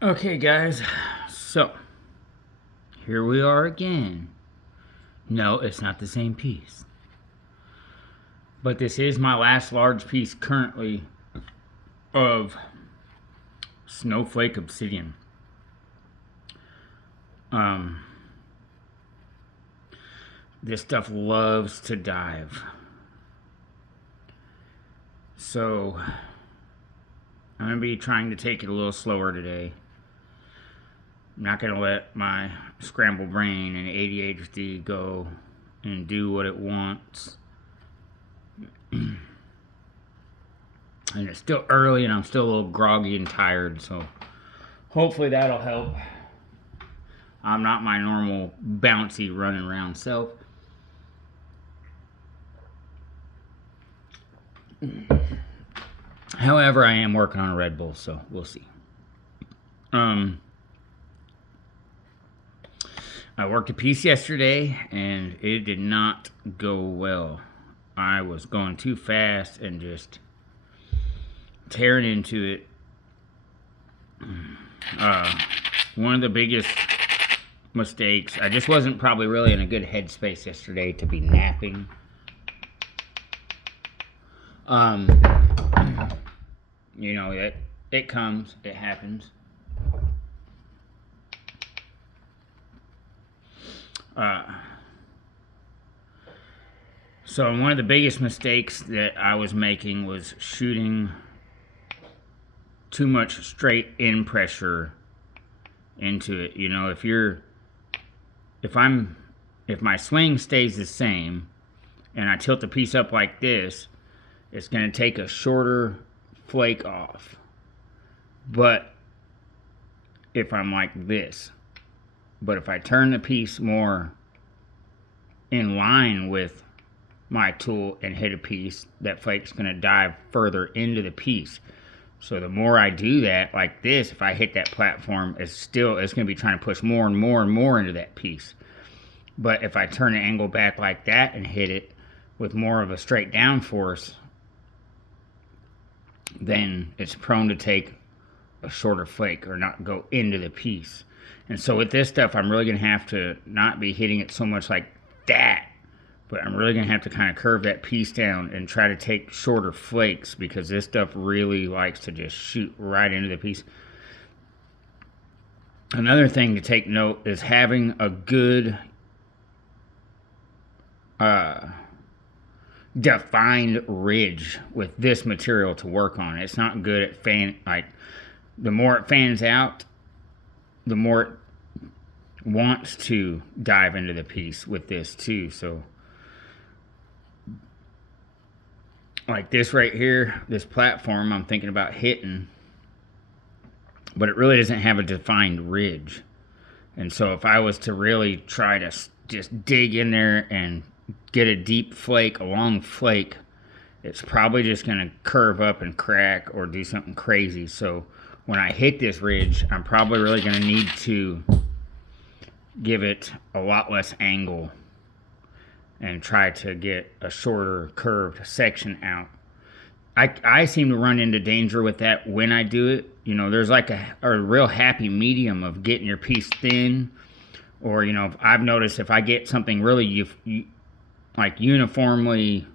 Okay, guys, so here we are again. No, it's not the same piece, but this is my last large piece currently of snowflake obsidian. Um, this stuff loves to dive, so I'm gonna be trying to take it a little slower today. I'm not gonna let my scrambled brain and ADHD go and do what it wants. And it's still early and I'm still a little groggy and tired, so hopefully that'll help. I'm not my normal bouncy running around self. However, I am working on a Red Bull, so we'll see. I worked a piece yesterday and it did not go well. I was going too fast and just tearing into it. One of the biggest mistakes, I just wasn't probably really in a good headspace yesterday to be napping. You know, it comes, it happens. So one of the biggest mistakes that I was making was shooting too much straight in pressure into it. You know, if my swing stays the same and I tilt the piece up like this, it's going to take a shorter flake off. But if I'm like this, but if I turn the piece more in line with my tool and hit a piece, that flake's going to dive further into the piece. So the more I do that, like this, if I hit that platform, it's going to be trying to push more and more and more into that piece. But if I turn the angle back like that and hit it with more of a straight down force, then it's prone to take a shorter flake or not go into the piece. And so with this stuff, I'm really going to have to not be hitting it so much like that, but I'm really going to have to kind of curve that piece down and try to take shorter flakes, because this stuff really likes to just shoot right into the piece. Another thing to take note is having a good defined ridge with this material to work on. It's not good at the more it fans out, the more it wants to dive into the piece with this too. So like this right here, this platform I'm thinking about hitting, but it really doesn't have a defined ridge. And so if I was to really try to just dig in there and get a deep flake, a long flake, it's probably just going to curve up and crack or do something crazy. So when I hit this ridge, I'm probably really going to need to give it a lot less angle and try to get a shorter curved section out. I seem to run into danger with that when I do it. You know, there's like a real happy medium of getting your piece thin, or, you know, I've noticed if I get something really like uniformly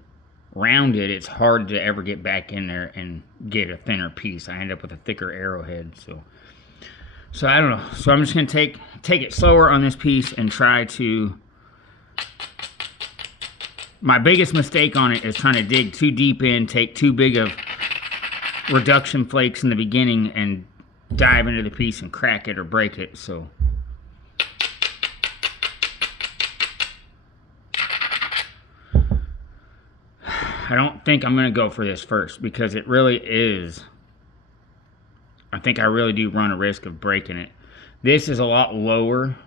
rounded, it's hard to ever get back in there and get a thinner piece. I end up with a thicker arrowhead. So I don't know. So I'm just gonna take it slower on this piece and try to. My biggest mistake on it is trying to dig too deep in, take too big of reduction flakes in the beginning, and dive into the piece and crack it or break it. So I don't think I'm going to go for this first, because it really is. I think I really do run a risk of breaking it. This is a lot lower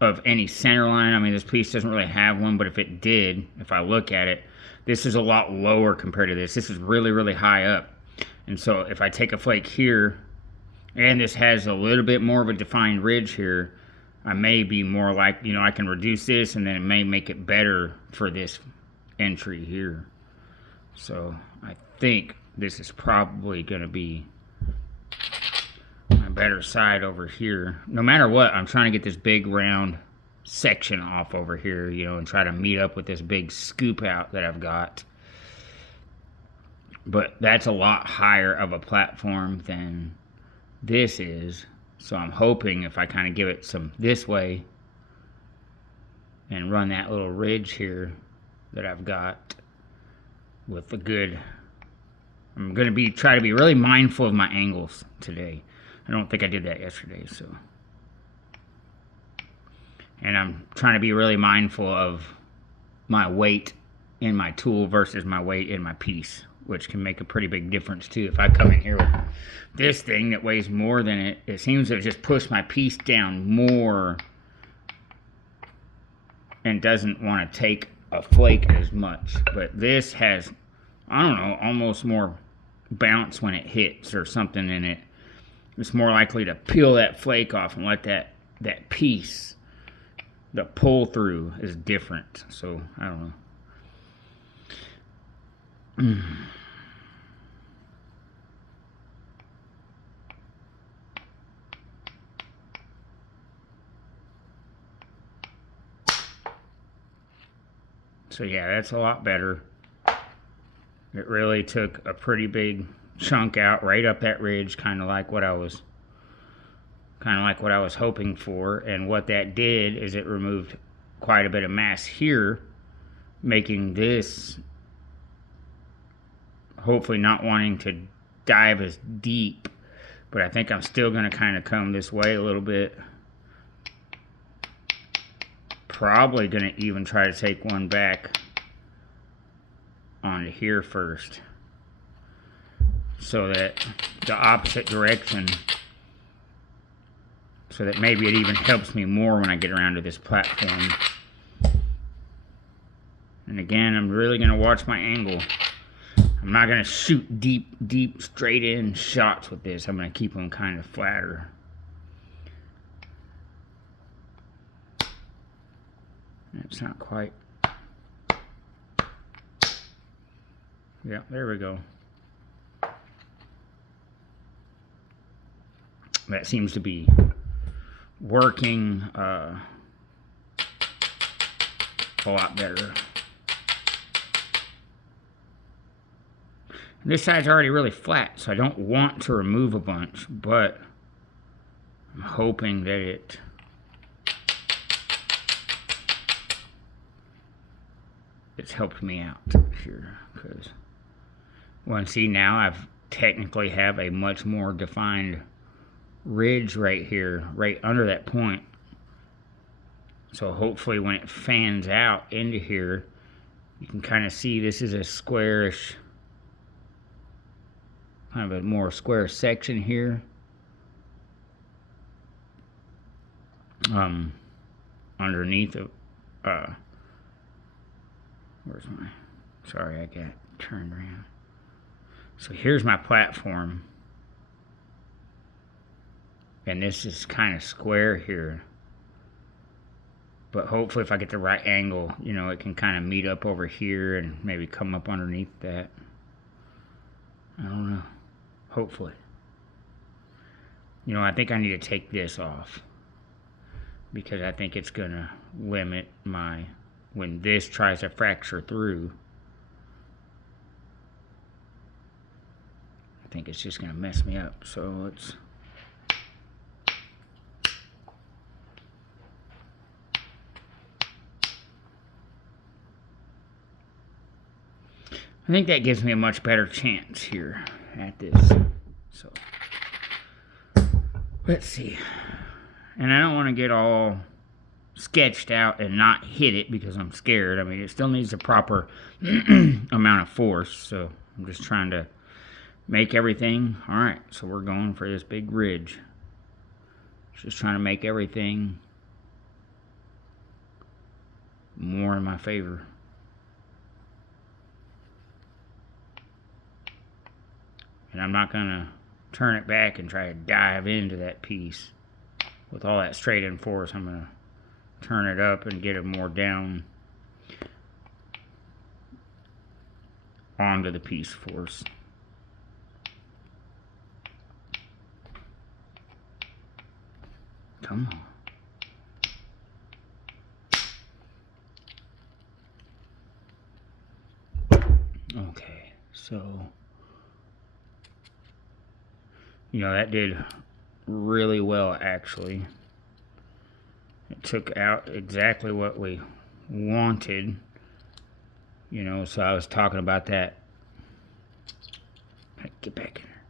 of any center line. I mean, this piece doesn't really have one, but if it did, if I look at it, this is a lot lower compared to this. This is really, really high up. And so if I take a flake here, and this has a little bit more of a defined ridge here, I may be more like, you know, I can reduce this and then it may make it better for this entry here. So I think this is probably going to be better side over here. No matter what, I'm trying to get this big round section off over here, you know, and try to meet up with this big scoop out that I've got. But that's a lot higher of a platform than this is. So I'm hoping if I kind of give it some this way and run that little ridge here that I've got with the good, I'm going to try to be really mindful of my angles today. I don't think I did that yesterday, so. And I'm trying to be really mindful of my weight in my tool versus my weight in my piece, which can make a pretty big difference too. If I come in here with this thing that weighs more than it, it seems to just push my piece down more and doesn't want to take a flake as much. But this has, I don't know, almost more bounce when it hits or something in it. It's more likely to peel that flake off and let that piece, the pull through is different. So I don't know. So yeah, that's a lot better. It really took a pretty big chunk out right up that ridge, kind of like what I was hoping for. And what that did is it removed quite a bit of mass here, making this hopefully not wanting to dive as deep. But I think I'm still going to kind of come this way a little bit. Probably going to even try to take one back onto here first, so that the opposite direction, so that maybe it even helps me more when I get around to this platform. And again, I'm really going to watch my angle. I'm not going to shoot deep straight in shots with this. I'm going to keep them kind of flatter. That's not quite. Yeah, there we go. That seems to be working a lot better. This side's already really flat, so I don't want to remove a bunch, but I'm hoping that it's helped me out here, because see, now I've technically have a much more defined ridge right here, right under that point. So hopefully when it fans out into here, you can kind of see this is a squarish, kind of a more square section here. Underneath of, where's my, sorry, I got turned around. So here's my platform. And this is kind of square here. But hopefully if I get the right angle, you know, it can kind of meet up over here and maybe come up underneath that. I don't know. Hopefully. You know, I think I need to take this off, because I think it's going to limit my, when this tries to fracture through, I think it's just going to mess me up. So let's, I think that gives me a much better chance here at this. So let's see. And I don't want to get all sketched out and not hit it because I'm scared. I mean, it still needs the proper amount of force. So I'm just trying to make everything. All right, so we're going for this big ridge. Just trying to make everything more in my favor. And I'm not going to turn it back and try to dive into that piece with all that straight in force. I'm going to turn it up and get it more down onto the piece force. Come on. Okay, so, you know, that did really well, actually. It took out exactly what we wanted. You know, so I was talking about that. Get back in there.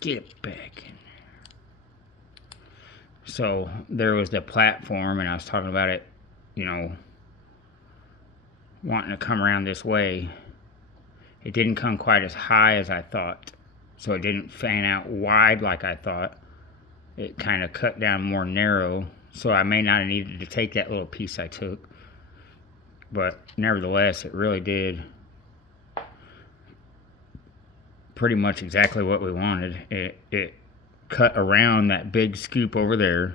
Get back in there. So there was the platform, and I was talking about it, you know, wanting to come around this way. It didn't come quite as high as I thought, so it didn't fan out wide like I thought. It kind of cut down more narrow, so I may not have needed to take that little piece I took, but nevertheless, it really did pretty much exactly what we wanted. It cut around that big scoop over there,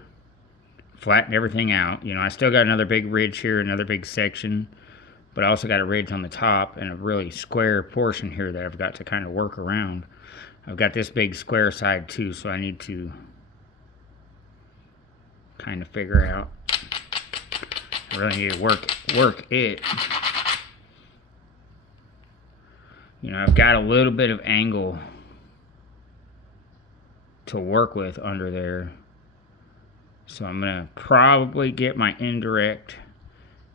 flattened everything out. You know, I still got another big ridge here, another big section, but I also got a ridge on the top and a really square portion here that I've got to kind of work around. I've got this big square side too, so I need to kind of figure out. I really need to work it. You know, I've got a little bit of angle to work with under there. So I'm going to probably get my indirect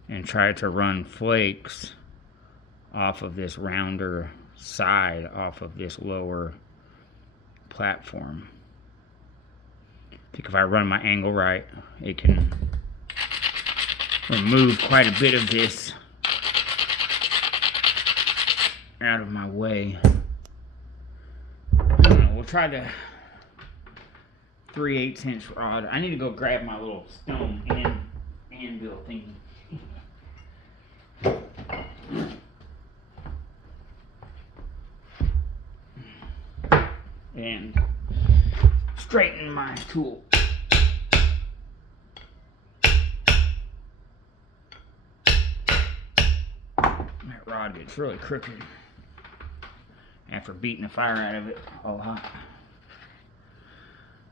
and try to run flakes off of this rounder side, off of this lower platform. I think if I run my angle right, it can remove quite a bit of this out of my way. We'll try the 3/8" rod. I need to go grab my little stone anvil thingy. And straighten my tool. That rod gets really crooked after beating the fire out of it a lot.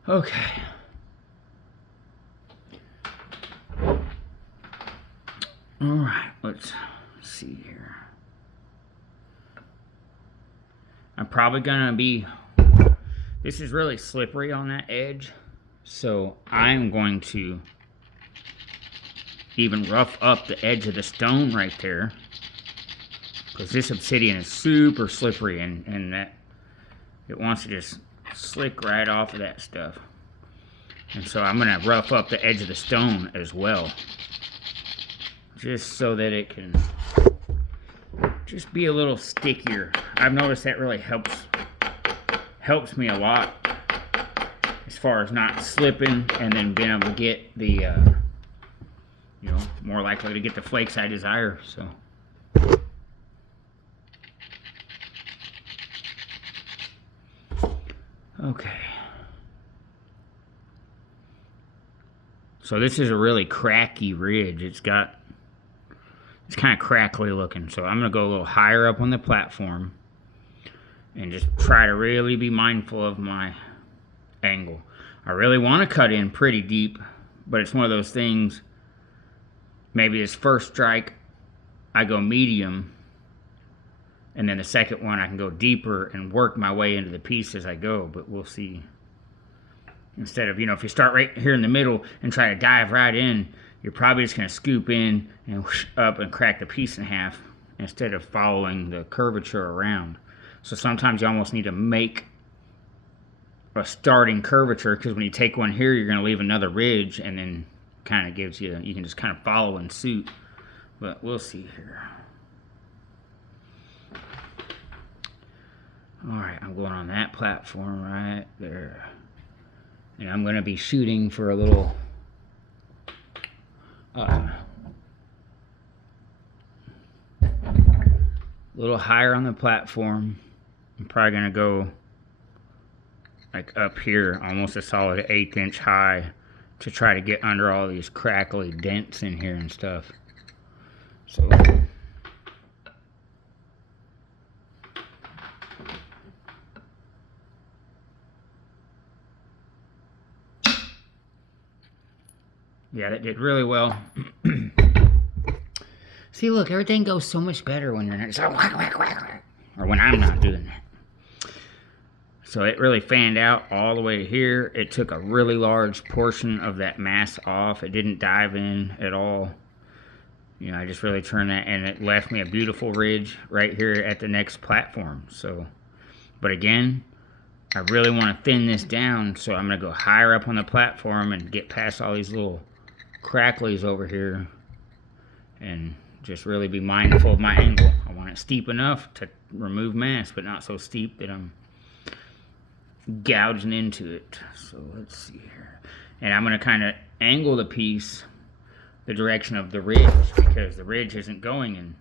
Okay. Alright, let's see here. I'm probably gonna be, this is really slippery on that edge, so I'm going to even rough up the edge of the stone right there, because this obsidian is super slippery, and that it wants to just slick right off of that stuff. And so I'm going to rough up the edge of the stone as well, just so that it can just be a little stickier. I've noticed that really helps me a lot as far as not slipping and then being able to get the you know, more likely to get the flakes I desire. So okay. So this is a really cracky ridge. It's kind of crackly looking. So I'm going to go a little higher up on the platform and just try to really be mindful of my angle. I really want to cut in pretty deep, but it's one of those things, maybe this first strike I go medium, and then the second one I can go deeper and work my way into the piece as I go, but we'll see. Instead of, you know, if you start right here in the middle and try to dive right in, you're probably just going to scoop in and whoosh up and crack the piece in half instead of following the curvature around. So sometimes you almost need to make a starting curvature, because when you take one here, you're going to leave another ridge, and then kind of gives you, you can just kind of follow in suit. But we'll see here. Alright, I'm going on that platform right there. And I'm going to be shooting for a little higher on the platform. I'm probably going to go like up here, almost a solid 1/8" high, to try to get under all these crackly dents in here and stuff. So Yeah, that did really well. See, look, everything goes so much better when you're not just whack, whack, whack, whack, or when I'm not doing that. So it really fanned out all the way to here. It took a really large portion of that mass off. It didn't dive in at all. You know, I just really turned that, and it left me a beautiful ridge right here at the next platform. So, but again, I really want to thin this down, so I'm going to go higher up on the platform and get past all these little cracklies over here and just really be mindful of my angle. I want it steep enough to remove mass, but not so steep that I'm gouging into it. So let's see here. And I'm going to kind of angle the piece the direction of the ridge, because the ridge isn't going in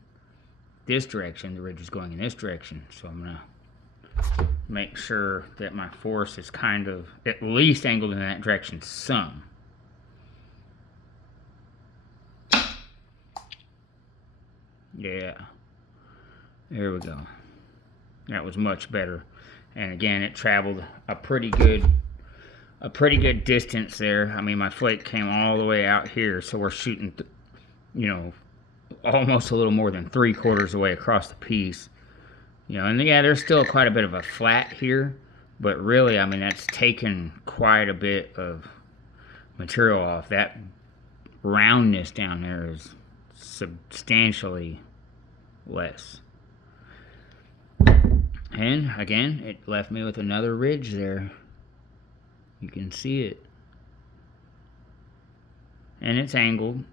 this direction, the ridge is going in this direction. So I'm going to make sure that my force is kind of at least angled in that direction some. Yeah, there we go. That was much better. And again, it traveled a pretty good distance there. I mean, my flake came all the way out here, so we're shooting, you know, almost a little more than 3/4 of the way across the piece. You know, and yeah, there's still quite a bit of a flat here, but really, I mean, that's taken quite a bit of material off. That roundness down there is substantially less. And again, it left me with another ridge there. You can see it. And it's angled.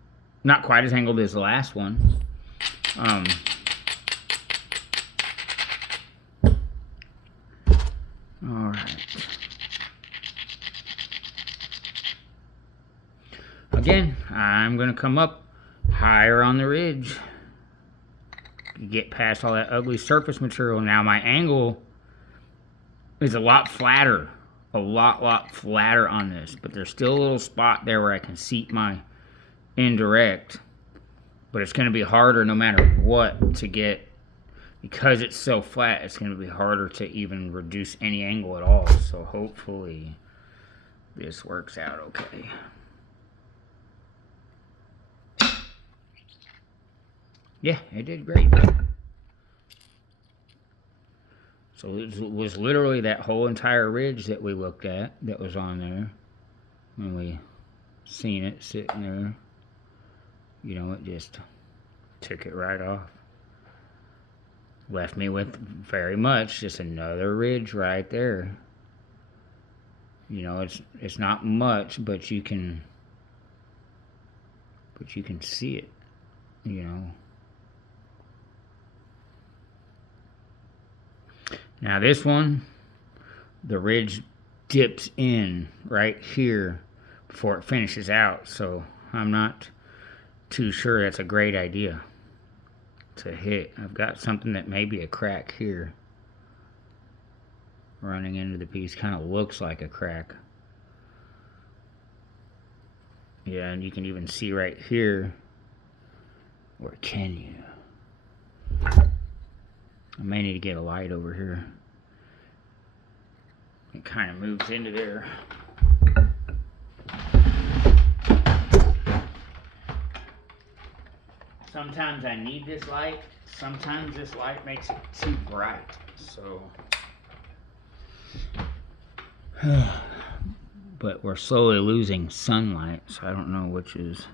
Not quite as angled as the last one. Alright. Again, I'm going to come up higher on the ridge. Get past all that ugly surface material. Now my angle is a lot flatter. A lot flatter on this. But there's still a little spot there where I can seat my indirect. But it's going to be harder no matter what to get. Because it's so flat, it's going to be harder to even reduce any angle at all. So hopefully this works out okay. Yeah, it did great. So it was literally that whole entire ridge that we looked at that was on there. When we seen it sitting there, you know, it just took it right off. Left me with very much just another ridge right there. You know, it's not much, but you can see it, you know. Now this one, the ridge dips in right here before it finishes out, so I'm not too sure that's a great idea to hit. I've got something that may be a crack here running into the piece. Kind of looks like a crack. Yeah, and you can even see right here. Or can you? I may need to get a light over here. It kind of moves into there. Sometimes I need this light. Sometimes this light makes it too bright. So, but we're slowly losing sunlight, so I don't know which is.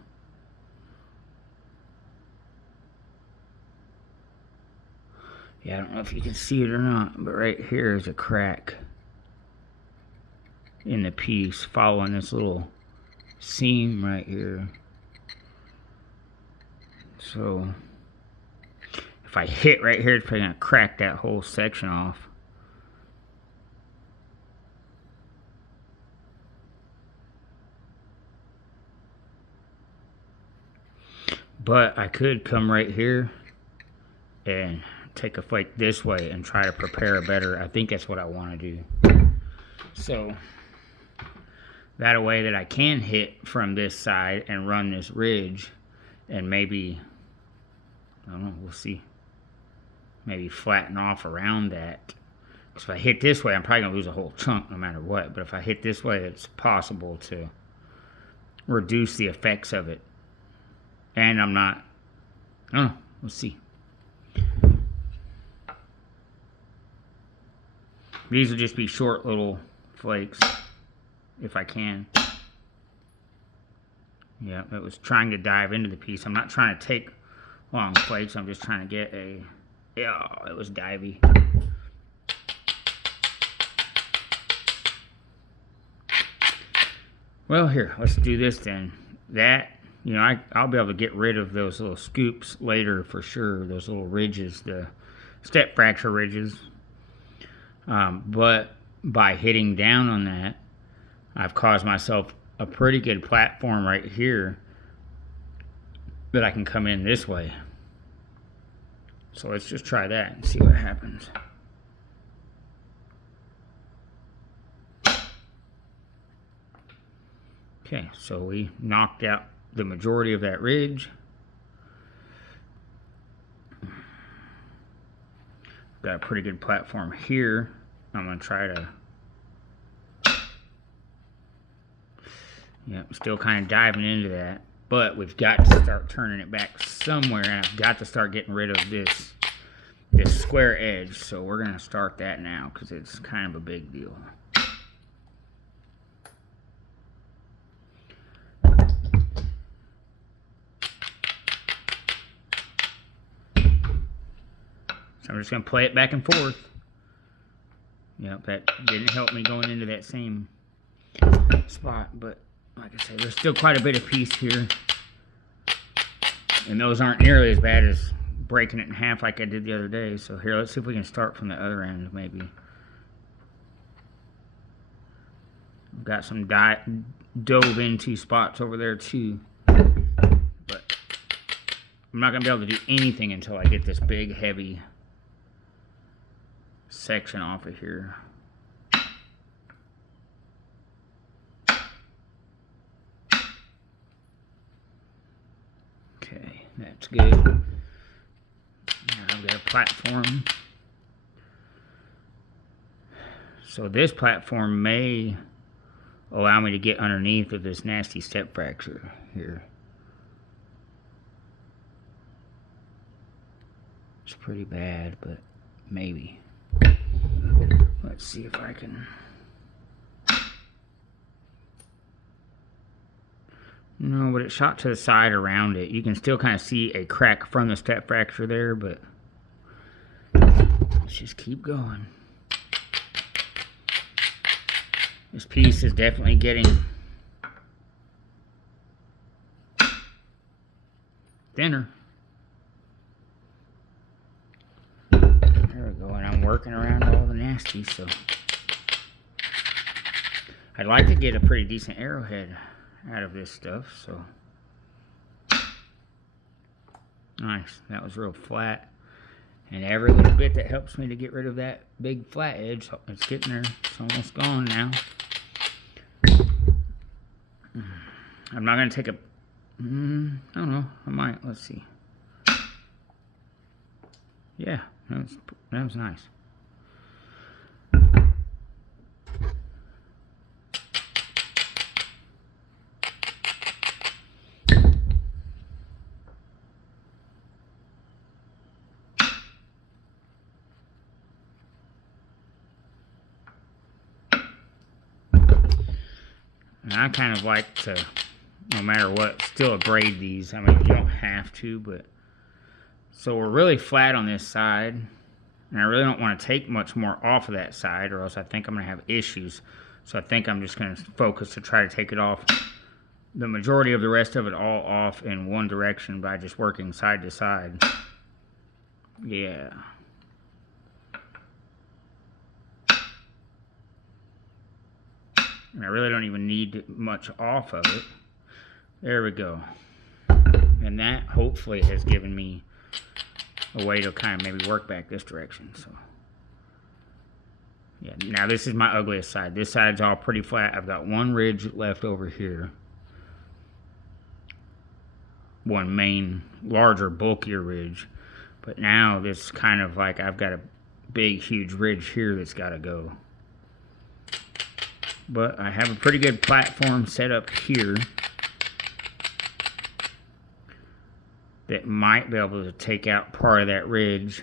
Yeah, I don't know if you can see it or not, but right here is a crack in the piece following this little seam right here. So if I hit right here, it's probably going to crack that whole section off. But I could come right here and take a flake this way and try to prepare a better. I think that's what I want to do. So that a way that I can hit from this side and run this ridge and maybe, I don't know, we'll see, maybe flatten off around that. Because if I hit this way, I'm probably going to lose a whole chunk no matter what. But if I hit this way, it's possible to reduce the effects of it. And I'm not, oh, we'll see. These will just be short little flakes, if I can. Yeah, it was trying to dive into the piece. I'm not trying to take long flakes. I'm just trying to get a, yeah, it was divey. Well, here, let's do this then. That, you know, I'll be able to get rid of those little scoops later for sure, those little ridges, the step fracture ridges. But by hitting down on that, I've caused myself a pretty good platform right here that I can come in this way. So let's just try that and see what happens. Okay, so we knocked out the majority of that ridge. Got a pretty good platform here. I'm going to try to, yep, still kind of diving into that. But we've got to start turning it back somewhere, and I've got to start getting rid of this square edge. So we're going to start that now because it's kind of a big deal. I'm just going to play it back and forth. Yep, that didn't help me going into that same spot, but like I said, there's still quite a bit of piece here. And those aren't nearly as bad as breaking it in half like I did the other day. So here, let's see if we can start from the other end, maybe. I've got some dove into spots over there too. But I'm not going to be able to do anything until I get this big, heavy section off of here. Okay, that's good. Now I've got a platform. So this platform may allow me to get underneath of this nasty step fracture here. It's pretty bad, but maybe. Let's see if I can. No, but it shot to the side around it. You can still kind of see a crack from the step fracture there, but let's just keep going. This piece is definitely getting thinner. There we go, and I'm working around all the nasty, so I'd like to get a pretty decent arrowhead out of this stuff, so nice. That was real flat, and every little bit that helps me to get rid of that big flat edge, it's getting there. It's almost gone now. I'm not going to take a, I don't know, I might, let's see. Yeah, that was nice. And I kind of like to, no matter what, still grade these. I mean, you don't have to, but so we're really flat on this side, and I really don't want to take much more off of that side, or else I think I'm going to have issues. So I think I'm just going to focus to try to take it off, the majority of the rest of it all off in one direction by just working side to side. Yeah. And I really don't even need much off of it. There we go. And that hopefully has given me a way to kind of maybe work back this direction. So yeah, now this is my ugliest side. This side's all pretty flat. I've got one ridge left over here. One main, larger, bulkier ridge. But now this kind of like I've got a big, huge ridge here that's got to go. But I have a pretty good platform set up here. that might be able to take out part of that ridge.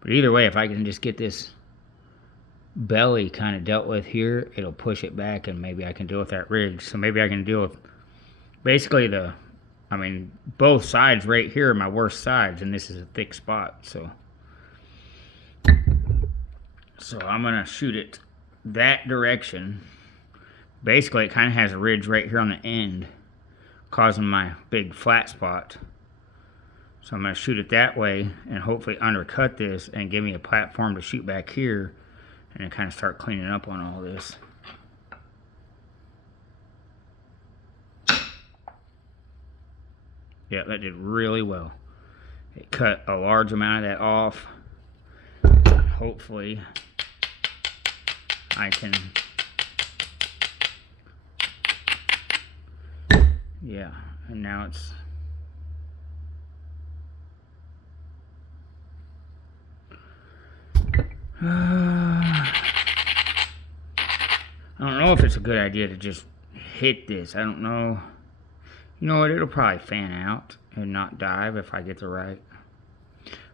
But either way, if I can just get this belly kind of dealt with here, it'll push it back, and maybe I can deal with that ridge. So maybe I can deal with basically both sides right here are my worst sides, and this is a thick spot. So I'm gonna shoot it that direction. Basically, it kind of has a ridge right here on the end, causing my big flat spot. So I'm going to shoot it that way and hopefully undercut this and give me a platform to shoot back here and kind of start cleaning up on all this. Yeah, that did really well. It cut a large amount of that off. Hopefully I can... Yeah, and now it's... I don't know if it's a good idea to just hit this. I don't know. You know what? It'll probably fan out and not dive if I get the right.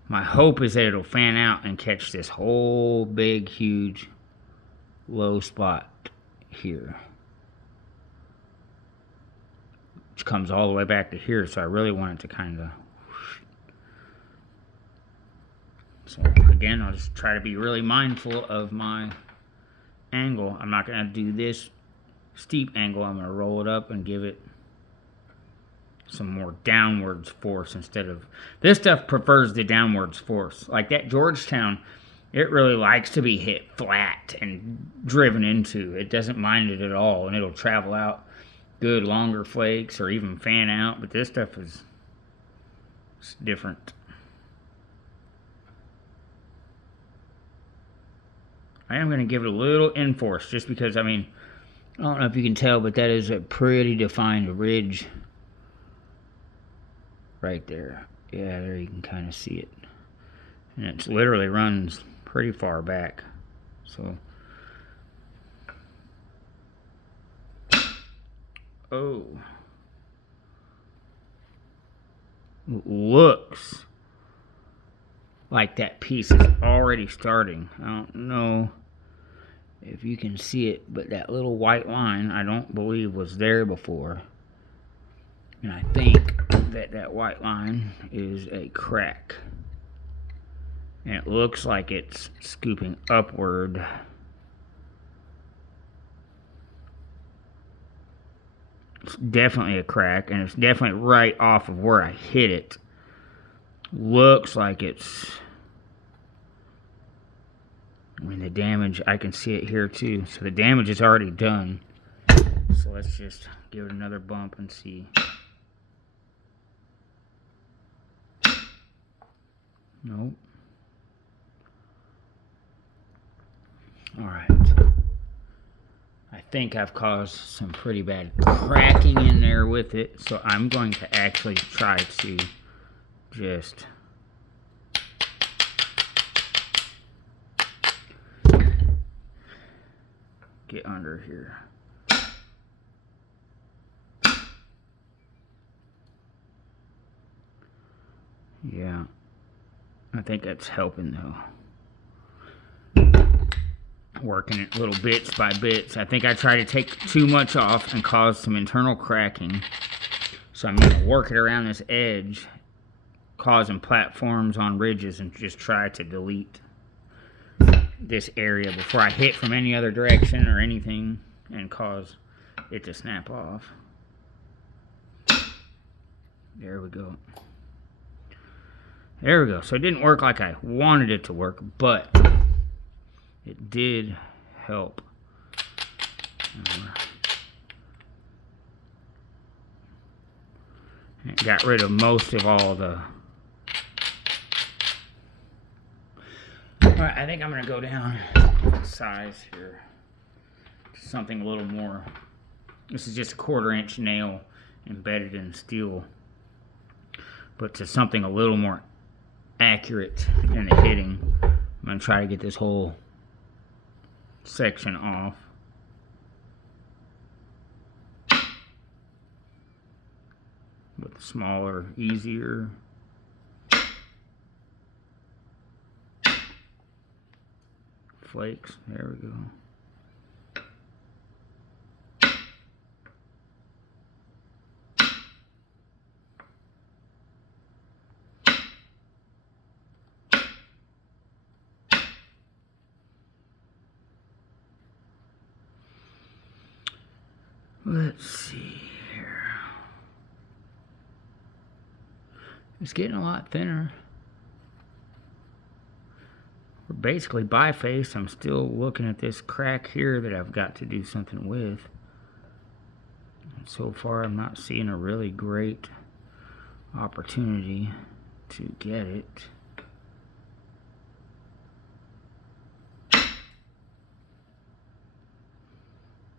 My hope is that it'll fan out and catch this whole big, huge, low spot here, which comes all the way back to here. So I really want it to kind of... So again, I'll just try to be really mindful of my angle. I'm not going to do this steep angle. I'm going to roll it up and give it some more downwards force instead of... This stuff prefers the downwards force. Like that Georgetown, it really likes to be hit flat and driven into. It doesn't mind it at all, and it'll travel out good longer flakes or even fan out. But this stuff is different. I am going to give it a little in-force just because, I don't know if you can tell, but that is a pretty defined ridge right there. Yeah, there you can kind of see it. And it literally runs pretty far back. So, oh. Looks like that piece is already starting. I don't know if you can see it, but that little white line I don't believe was there before. And I think that that white line is a crack. And it looks like it's scooping upward. It's definitely a crack, and it's definitely right off of where I hit it. Looks like it's... the damage, I can see it here too. So the damage is already done. So let's just give it another bump and see. Nope. Alright. I think I've caused some pretty bad cracking in there with it. So I'm going to actually try to just... get under here. Yeah, I think that's helping though. Working it little bits by bits. I think I tried to take too much off and cause some internal cracking. So I'm going to work it around this edge, causing platforms on ridges, and just try to delete this area before I hit from any other direction or anything and cause it to snap off. There we go. There we go. So it didn't work like I wanted it to work, but it did help. It got rid of most of all the... Alright, I think I'm going to go down size here to something a little more. This is just a 1/4 inch nail embedded in steel, but to something a little more accurate in the hitting. I'm going to try to get this whole section off. With smaller, easier flakes. There we go. Let's see here. It's getting a lot thinner. We're basically biface. I'm still looking at this crack here that I've got to do something with. And so far, I'm not seeing a really great opportunity to get it.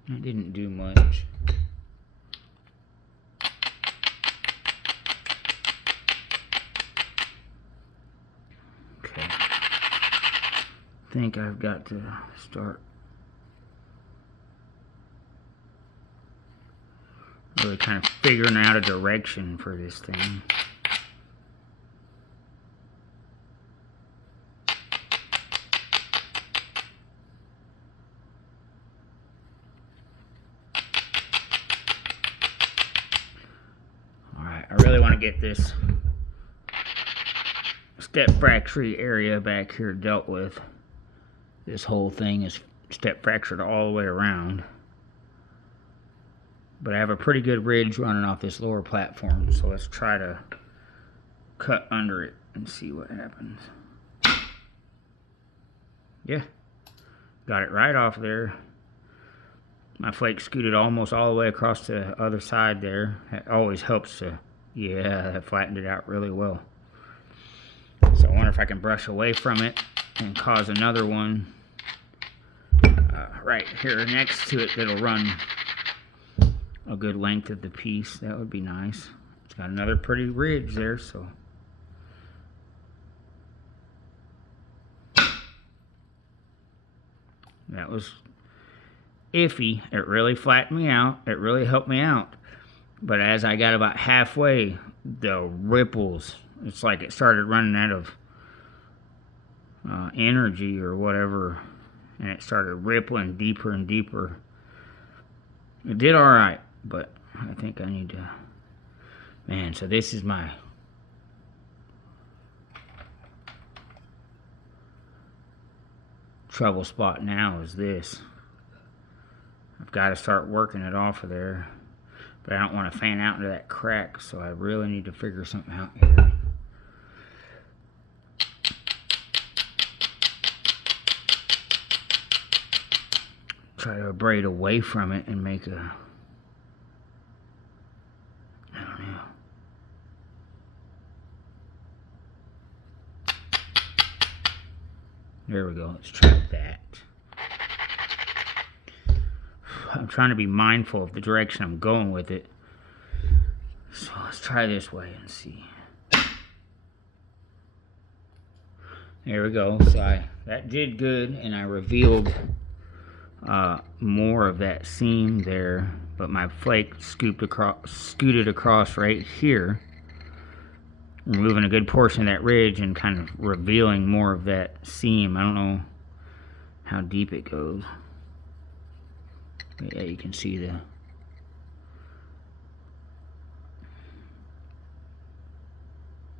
It didn't do much. Okay. I think I've got to start really kind of figuring out a direction for this thing. I really want to get this step fracture area back here dealt with. This whole thing is step fractured all the way around. But I have a pretty good ridge running off this lower platform, so let's try to cut under it and see what happens. Yeah, got it right off there. My flake scooted almost all the way across to the other side there. That always helps to, yeah, that flattened it out really well. So I wonder if I can brush away from it and cause another one right here next to it that'll run a good length of the piece. That would be nice. It's got another pretty ridge there, so. That was iffy. It really flattened me out. It really helped me out. But as I got about halfway, the ripples, it's like it started running out of energy or whatever, and it started rippling deeper and deeper. It did all right, but I think I need to, man, so this is my trouble spot now, is this. I've got to start working it off of there, but I don't want to fan out into that crack, so I really need to figure something out here. Try to braid away from it and make a, I don't know. There we go, let's try that. I'm trying to be mindful of the direction I'm going with it. So let's try this way and see. There we go. So that did good, and I revealed more of that seam there, but my flake scooted across right here, removing a good portion of that ridge and kind of revealing more of that seam. I don't know how deep it goes. But yeah, you can see the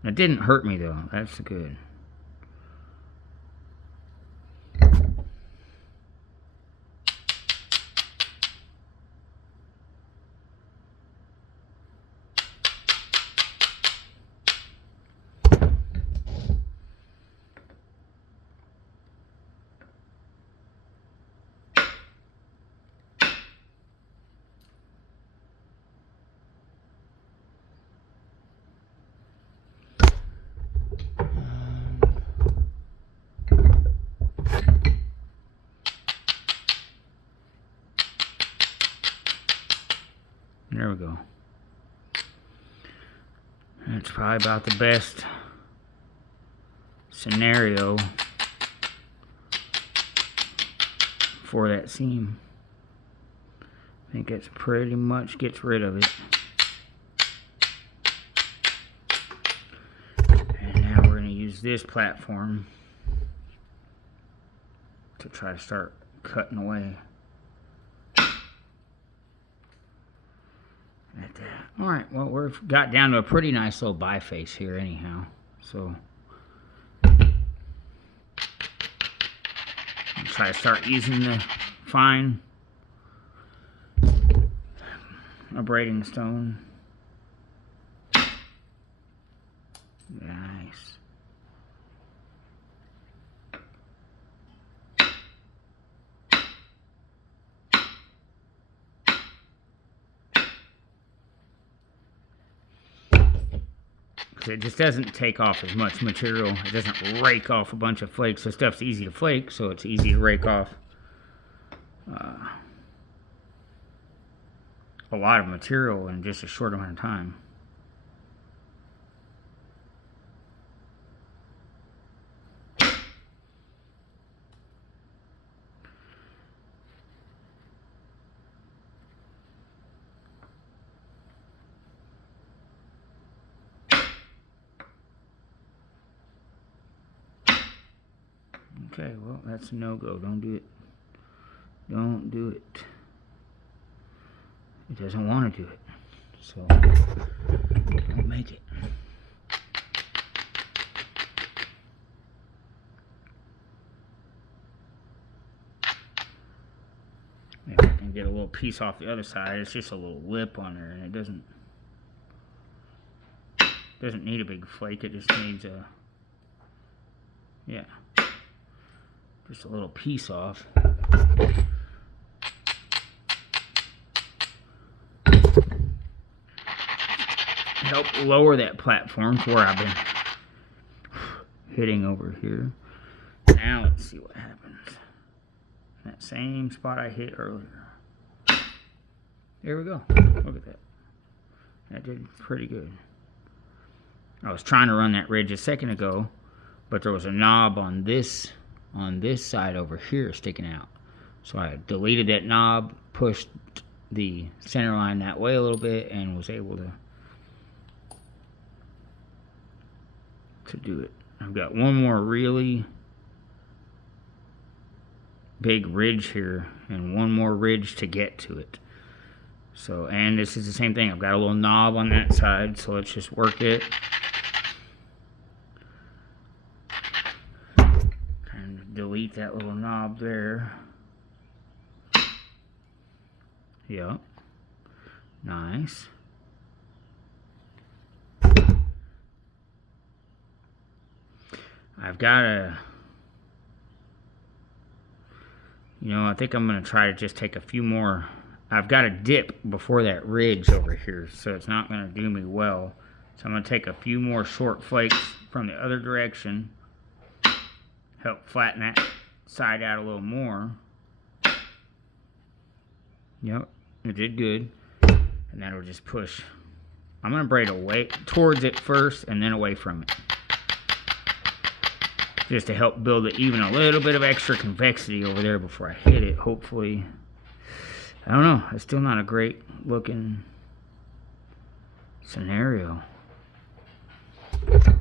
it didn't hurt me though. That's good. There we go. That's probably about the best scenario for that seam. I think it pretty much gets rid of it. And now we're going to use this platform to try to start cutting away at that. All right, well, we've got down to a pretty nice little biface here anyhow. So I'll try to start using the fine abrading stone. Nice. It just doesn't take off as much material. It doesn't rake off a bunch of flakes. This stuff's easy to flake, so it's easy to rake off a lot of material in just a short amount of time. Okay, well, that's a no-go. Don't do it. Don't do it. It doesn't want to do it. So, don't make it. Maybe I can get a little piece off the other side. It's just a little lip on there, and it doesn't need a big flake. It just needs a, yeah, just a little piece off. Help lower that platform to where I've been hitting over here. Now let's see what happens. That same spot I hit earlier. There we go. Look at that. That did pretty good. I was trying to run that ridge a second ago, but there was a knob on this side over here sticking out. So I deleted that knob, pushed the center line that way a little bit, and was able to do it. I've got one more really big ridge here and one more ridge to get to it. So, and this is the same thing. I've got a little knob on that side, so let's just work it. Kind of delete that little knob there. Yep. Nice. I've got a, I think I'm going to try to just take a few more. I've got a dip before that ridge over here, so it's not going to do me well. So I'm going to take a few more short flakes from the other direction, help flatten that side out a little more. Yep, it did good. And that'll just push. I'm going to braid away towards it first and then away from it, just to help build even a little bit of extra convexity over there before I hit it, hopefully. I don't know, it's still not a great looking scenario. I'm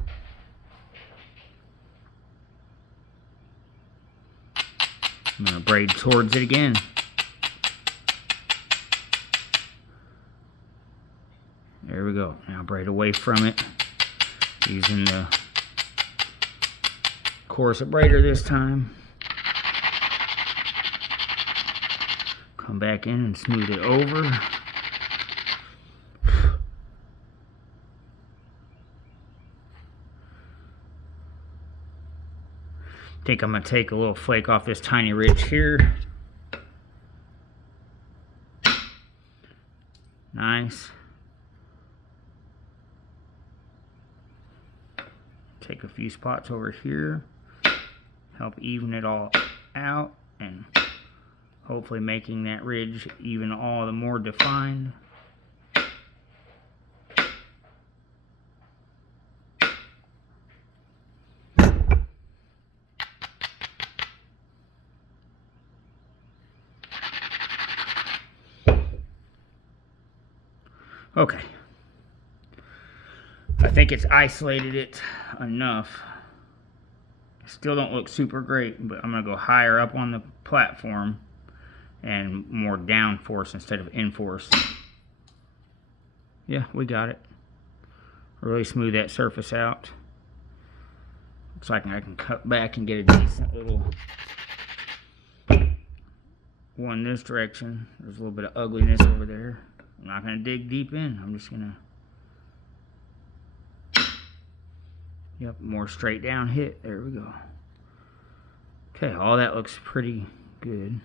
going to braid towards it again. There we go. Now braid away from it using the coarse abrader this time. Come back in and smooth it over. I think I'm going to take a little flake off this tiny ridge here. Nice. Take a few spots over here. Help even it all out and hopefully making that ridge even all the more defined. Okay. I think it's isolated it enough Still don't look super great, but I'm gonna go higher up on the platform and more down force instead of in force. Yeah, we got it. Really smooth that surface out. Looks like I can cut back and get a decent little one this direction. There's a little bit of ugliness over there. I'm not gonna dig deep in. I'm just gonna, yep, more straight down hit. There we go. Okay, all that looks pretty good.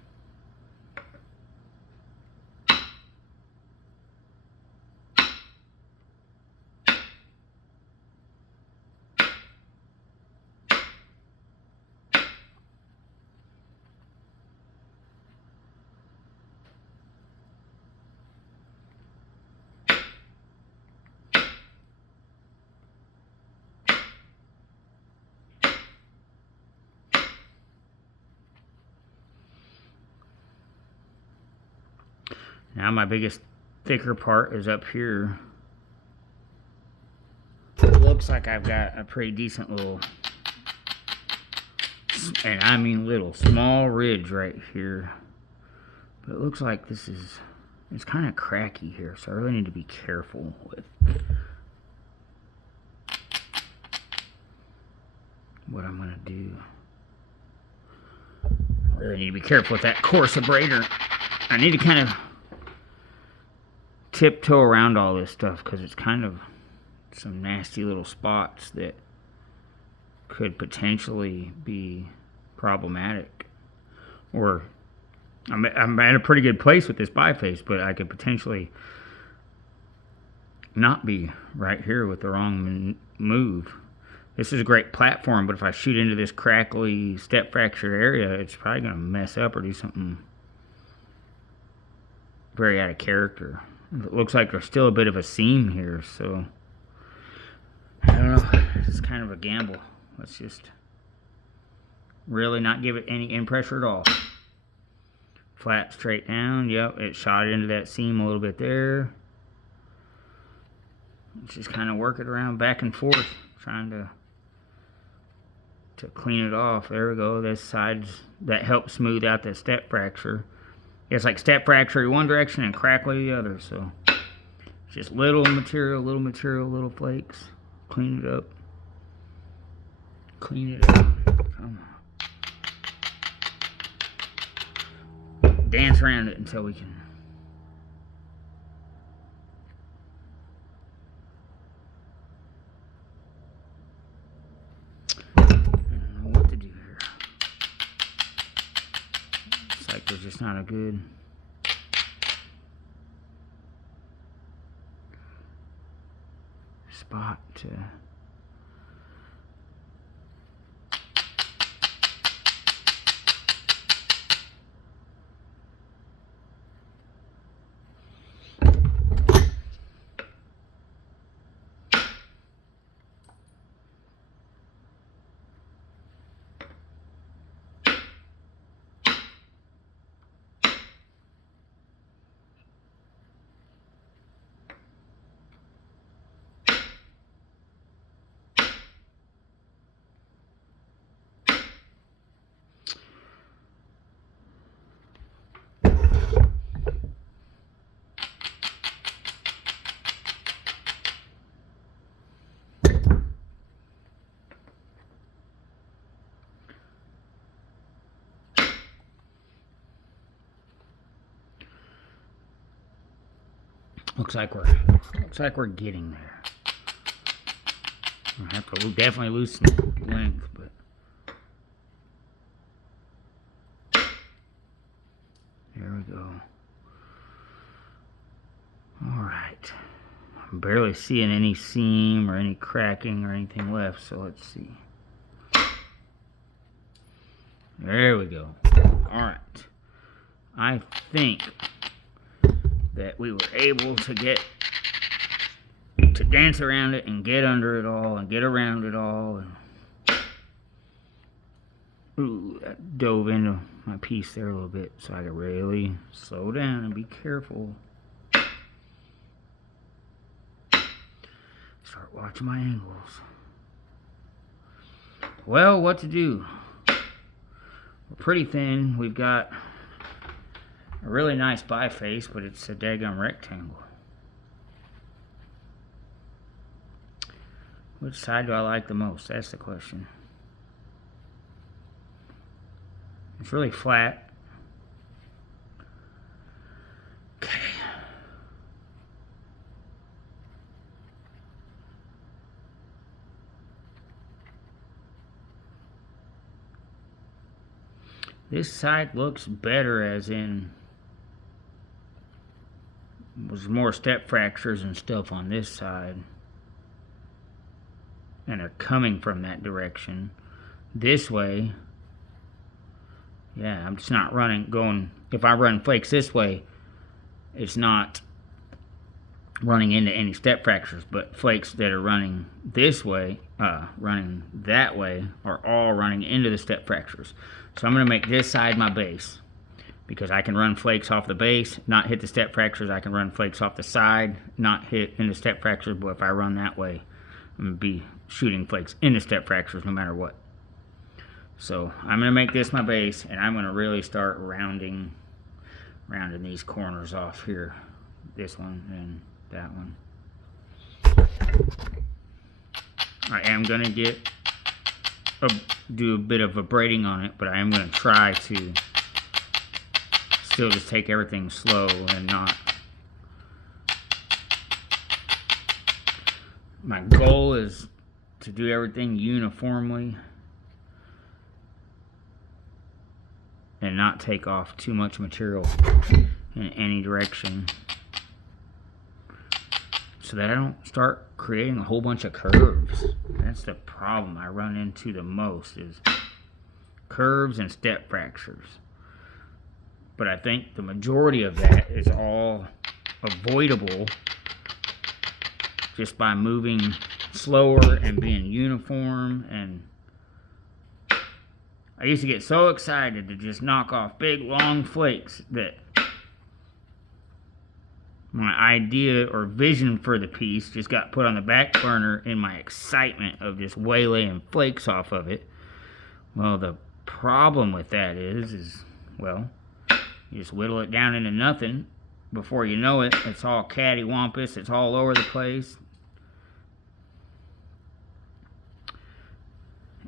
Now my biggest thicker part is up here. It looks like I've got a pretty decent little, and I mean little, small ridge right here. But it looks like this is, it's kind of cracky here, so I really need to be careful with what I'm gonna do. I really need to be careful with that coarse abrader. I need to kind of tiptoe around all this stuff because it's kind of some nasty little spots that could potentially be problematic. Or I'm at a pretty good place with this biface, but I could potentially not be right here with the wrong move. This is a great platform, but if I shoot into this crackly step fracture area, it's probably going to mess up or do something very out of character. It looks like there's still a bit of a seam here, so I don't know. It's kind of a gamble. Let's just really not give it any in pressure at all. Flat straight down. Yep, it shot into that seam a little bit there. Let's just kind of work it around back and forth, trying to clean it off. There we go. This side's, that helps smooth out that step fracture. It's like step fracture one direction and crackly the other, so just little material, little flakes. Clean it up. Clean it up. Come on. Dance around it until we can. I don't know what to do here. Looks like there's just not a good spot to. Looks like we're getting there. I have to definitely loosen the length, but there we go. All right. I'm barely seeing any seam or any cracking or anything left, so let's see. There we go. All right. I think that we were able to dance around it and get under it all and get around it all. And ooh, that dove into my piece there a little bit, so I could really slow down and be careful. Start watching my angles. Well, what to do? We're pretty thin. We've got a really nice biface, but it's a daggum rectangle. Which side do I like the most? That's the question. It's really flat. Okay. This side looks better, as in there's more step fractures and stuff on this side. And they're coming from that direction. This way, yeah, I'm just not going, if I run flakes this way, it's not running into any step fractures, but flakes that are running this way, running that way, are all running into the step fractures. So I'm going to make this side my base, because I can run flakes off the base, not hit the step fractures. I can run flakes off the side, not hit into step fractures, but if I run that way, I'm going to be shooting flakes into step fractures no matter what. So I'm going to make this my base, and I'm going to really start rounding these corners off here. This one and that one. I am going to do a bit of a braiding on it, but I am going to try to still just take everything slow and not. My goal is to do everything uniformly and not take off too much material in any direction, so that I don't start creating a whole bunch of curves. That's the problem I run into the most, is curves and step fractures. But I think the majority of that is all avoidable just by moving slower and being uniform. And I used to get so excited to just knock off big long flakes that my idea or vision for the piece just got put on the back burner in my excitement of just waylaying flakes off of it. Well, the problem with that is well, you just whittle it down into nothing. Before you know it, it's all cattywampus, it's all over the place.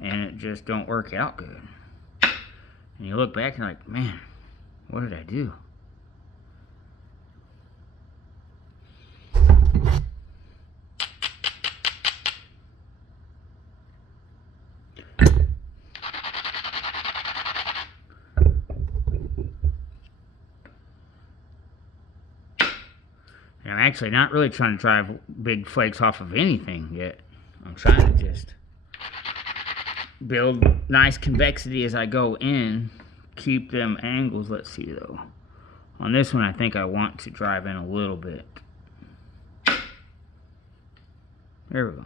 And it just don't work out good. And you look back and you're like, man, what did I do? And I'm actually not really trying to drive big flakes off of anything yet. I'm trying to just build nice convexity as I go in, keep them angles. Let's see though. On this one, I think I want to drive in a little bit. There we go.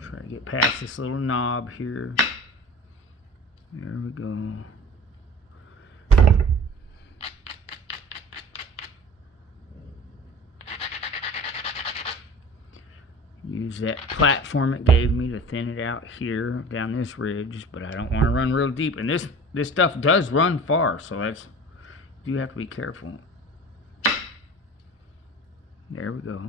Try to get past this little knob here. There we go. Use that platform it gave me to thin it out here down this ridge, but I don't want to run real deep. And this stuff does run far, so you have to be careful. There we go.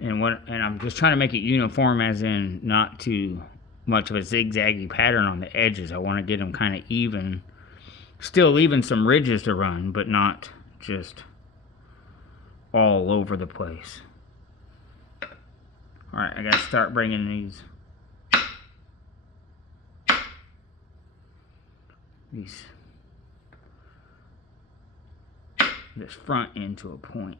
And I'm just trying to make it uniform, as in not too much of a zigzaggy pattern on the edges. I want to get them kind of even, still leaving some ridges to run, but not just all over the place. All right, I got to start bringing this front into a point.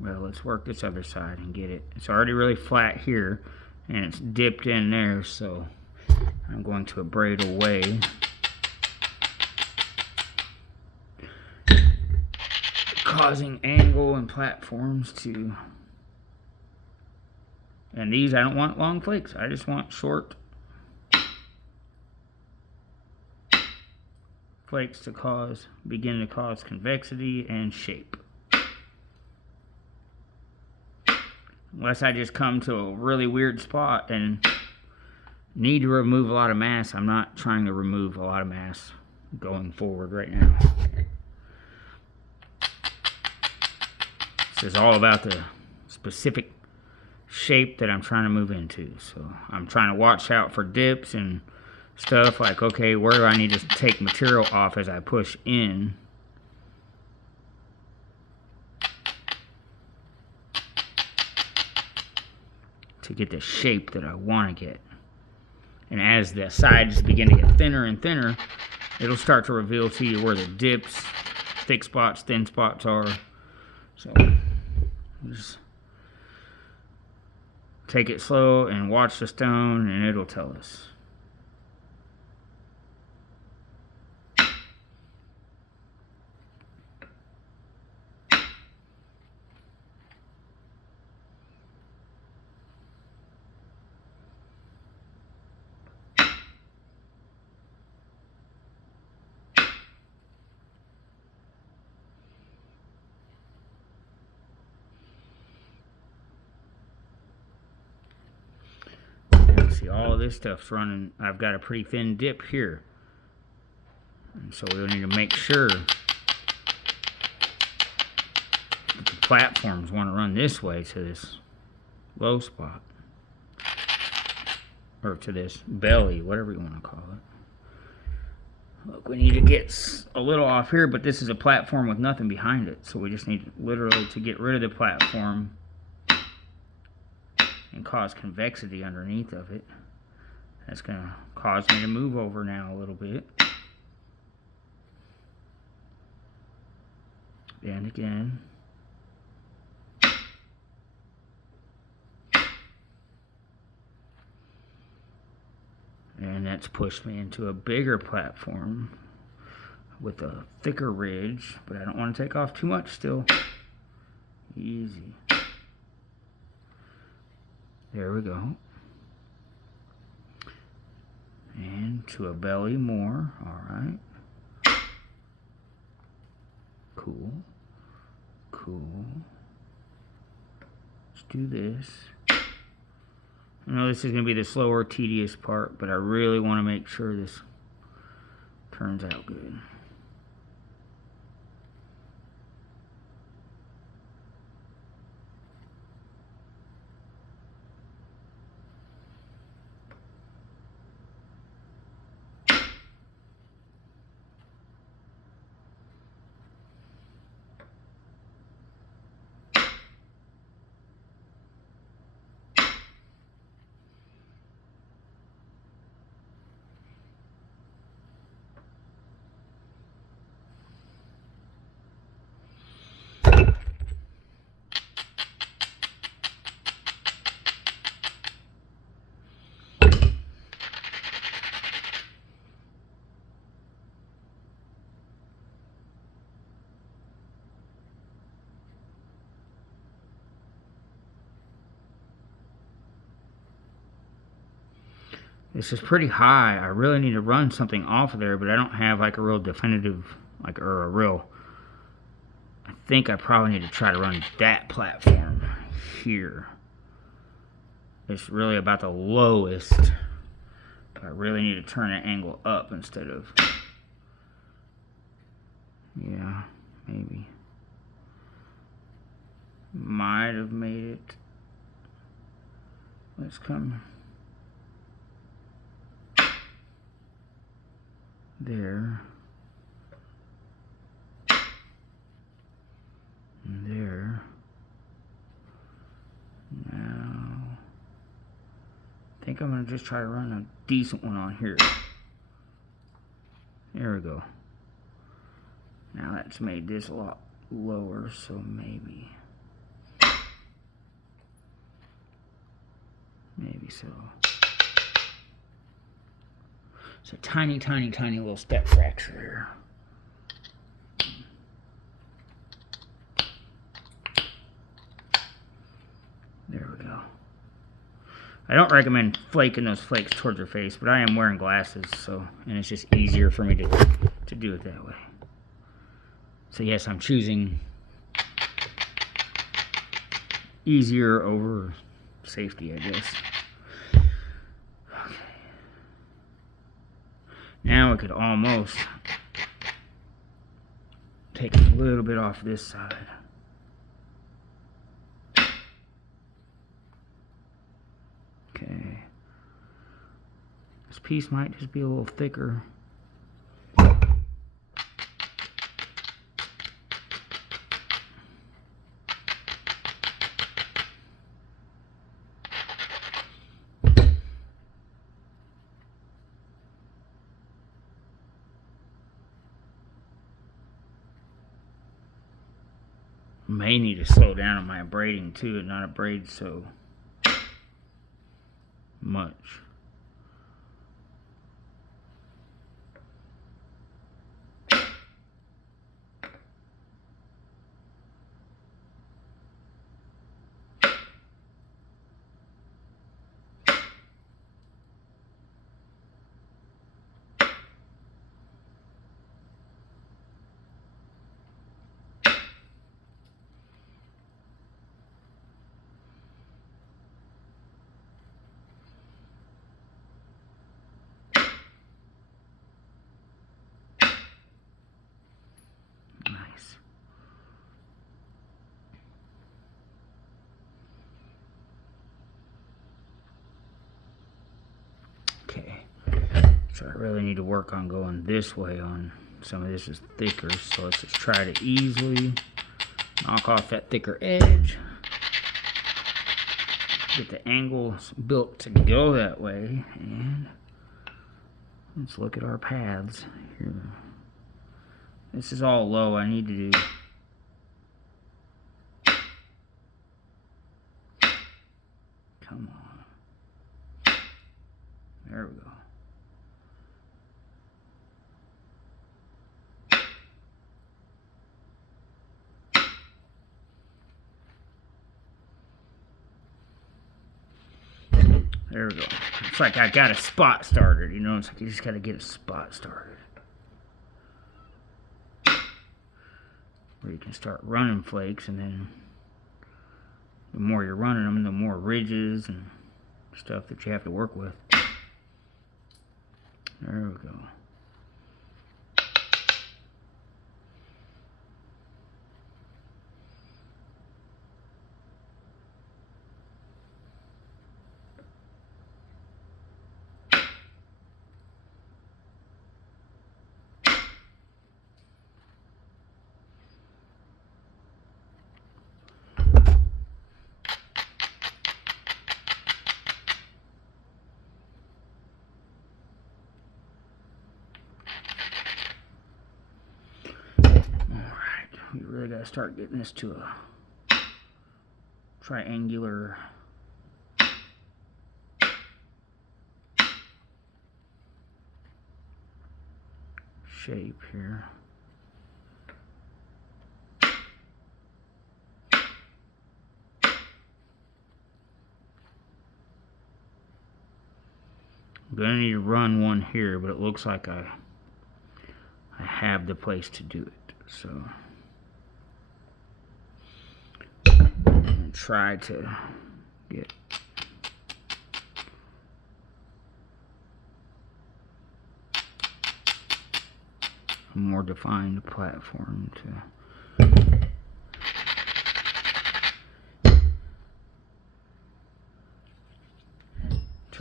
Well, let's work this other side and get it. It's already really flat here, and it's dipped in there, so I'm going to abrade away. Causing angle and platforms to... And these, I don't want long flakes. I just want short flakes to begin to cause convexity and shape. Unless I just come to a really weird spot and need to remove a lot of mass. I'm not trying to remove a lot of mass going forward right now. This is all about the specific shape that I'm trying to move into. So I'm trying to watch out for dips and stuff, like, okay, where do I need to take material off as I push in? To get the shape that I want to get. And as the sides begin to get thinner and thinner, it'll start to reveal to you where the dips, thick spots, thin spots are. So just take it slow and watch the stone, and it'll tell us. See, all of this stuff's running. I've got a pretty thin dip here, and so we'll need to make sure that the platforms want to run this way to this low spot, or to this belly, whatever you want to call it. Look, we need to get a little off here, but this is a platform with nothing behind it, so we just need literally to get rid of the platform and cause convexity underneath of it. That's going to cause me to move over now a little bit. And again. And that's pushed me into a bigger platform with a thicker ridge, but I don't want to take off too much still. Easy. There we go. And to a belly more. Alright. Cool. Cool. Let's do this. I know this is going to be the slower, tedious part, but I really want to make sure this turns out good. This is pretty high. I really need to run something off of there, but I don't have like a real definitive, I think I probably need to try to run that platform here. It's really about the lowest. I really need to turn that angle up instead of, yeah, maybe. Might have made it. Let's come there, and there. Now, I think I'm going to just try to run a decent one on here. There we go. Now that's made this a lot lower, so maybe. so it's a tiny, tiny, tiny little step fracture here. There we go. I don't recommend flaking those flakes towards your face, but I am wearing glasses, so, and it's just easier for me to do it that way. So yes, I'm choosing easier over safety, I guess. Okay. Now we could almost take a little bit off this side. Okay. This piece might just be a little thicker. May need to slow down on my braiding too and not braid so much. Nice. Okay, so I really need to work on going this way on some of this is thicker, so let's just try to easily knock off that thicker edge. Get the angles built to go that way, and let's look at our paths here. This is all low. I need to do come on. There we go. There we go. It's like I got a spot started, you know, it's like you just got to get a spot started. Where you can start running flakes, and then the more you're running them, the more ridges and stuff that you have to work with. There we go. We really got to start getting this to a triangular shape here. I'm gonna need to run one here, but it looks like I have the place to do it, so I'm gonna try to get a more defined platform to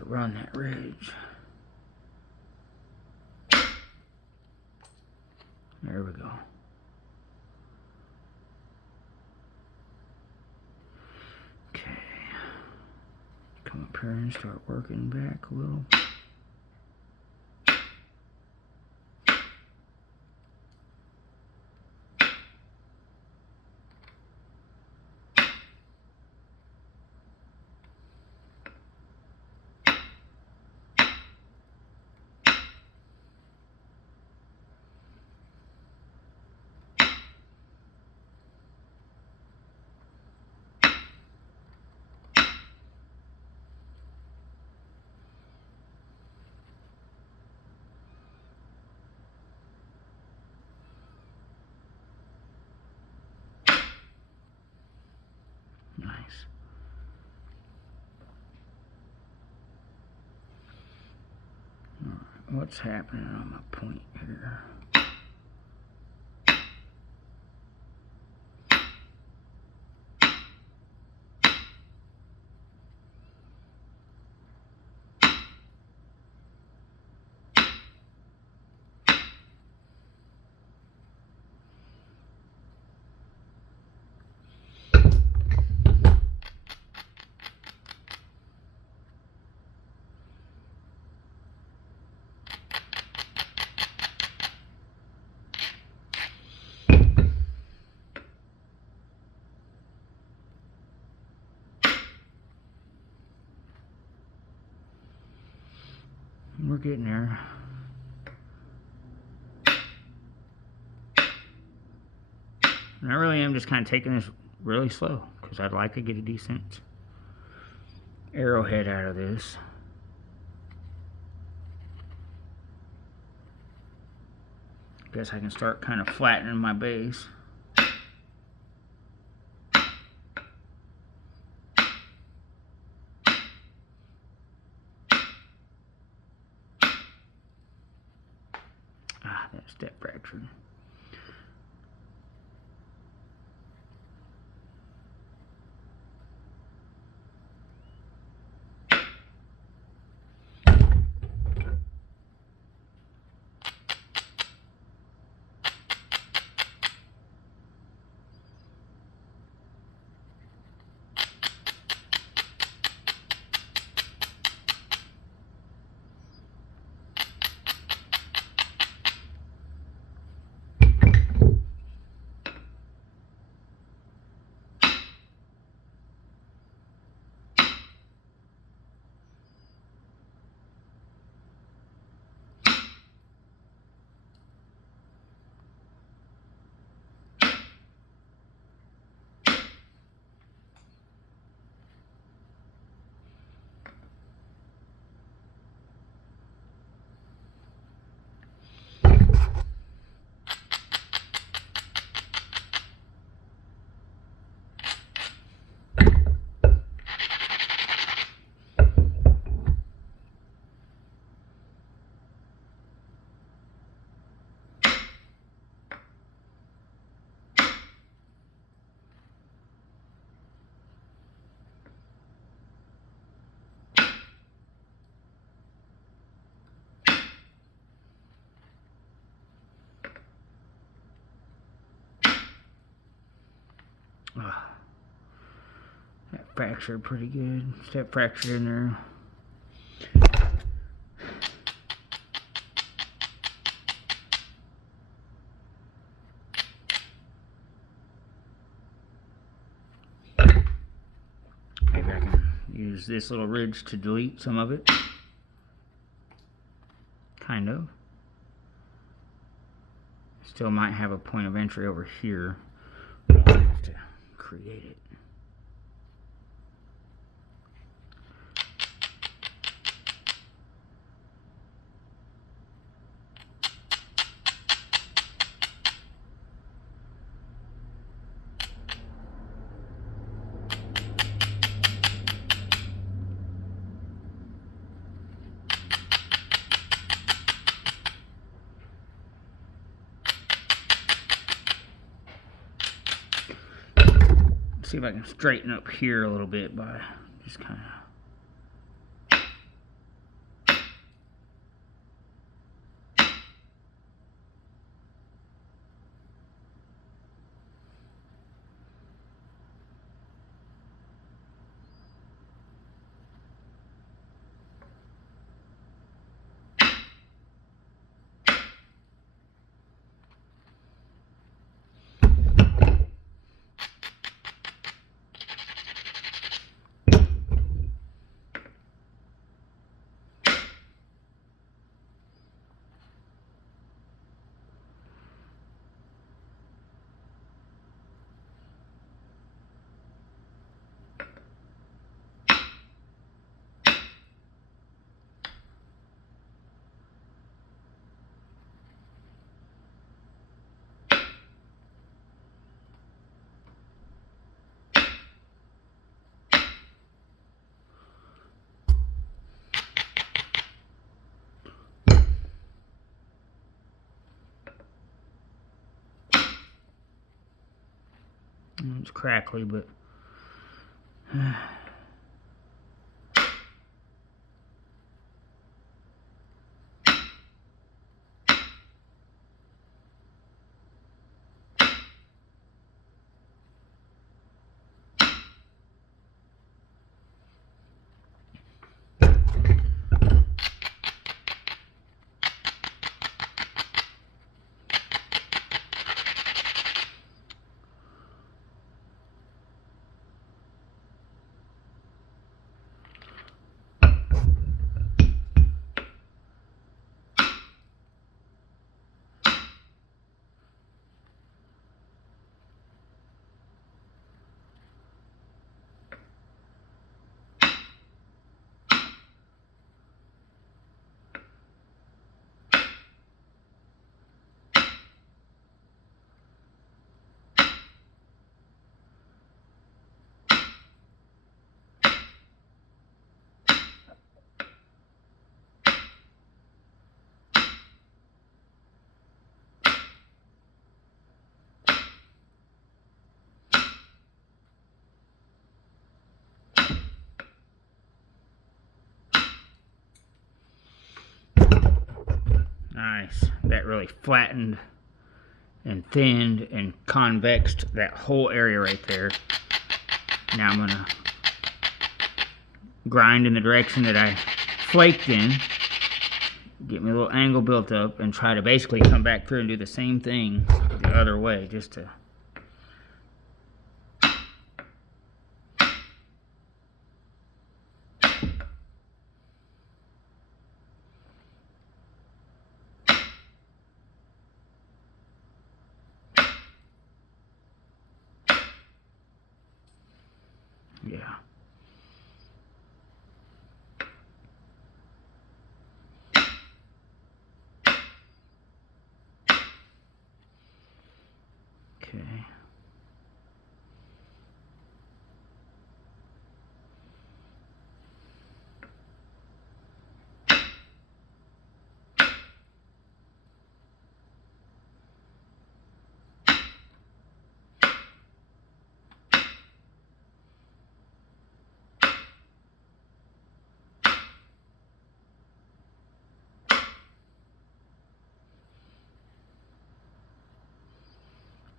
run that ridge. There we go. Okay. Come up here and start working back a little. what's happening on my point here. We're getting there. And I really am just kind of taking this really slow because I'd like to get a decent arrowhead out of this. Guess I can start kind of flattening my base. That step fractured. That fractured pretty good. Step fractured in there. Maybe I can use this little ridge to delete some of it. Kind of. Still might have a point of entry over here. I'll have to create it. See if I can straighten up here a little bit by just kind of. It's crackly, but nice. That really flattened and thinned and convexed that whole area right there. Now I'm gonna grind in the direction that I flaked in, get me a little angle built up, and try to basically come back through and do the same thing the other way, just to yeah. Okay.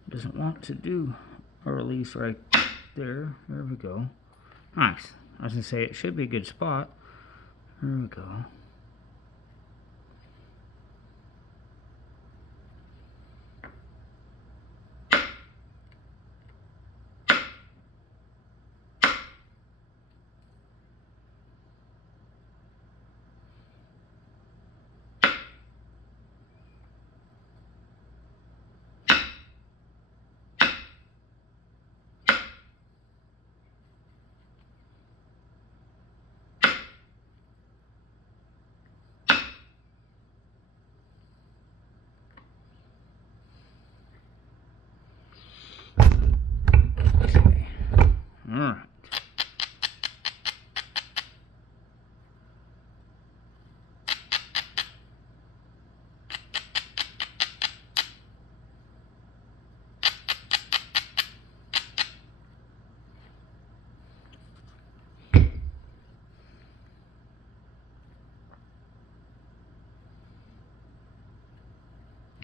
Doesn't want to do a release right there. There we go. Nice. I was gonna say it should be a good spot. There we go. Okay. All right.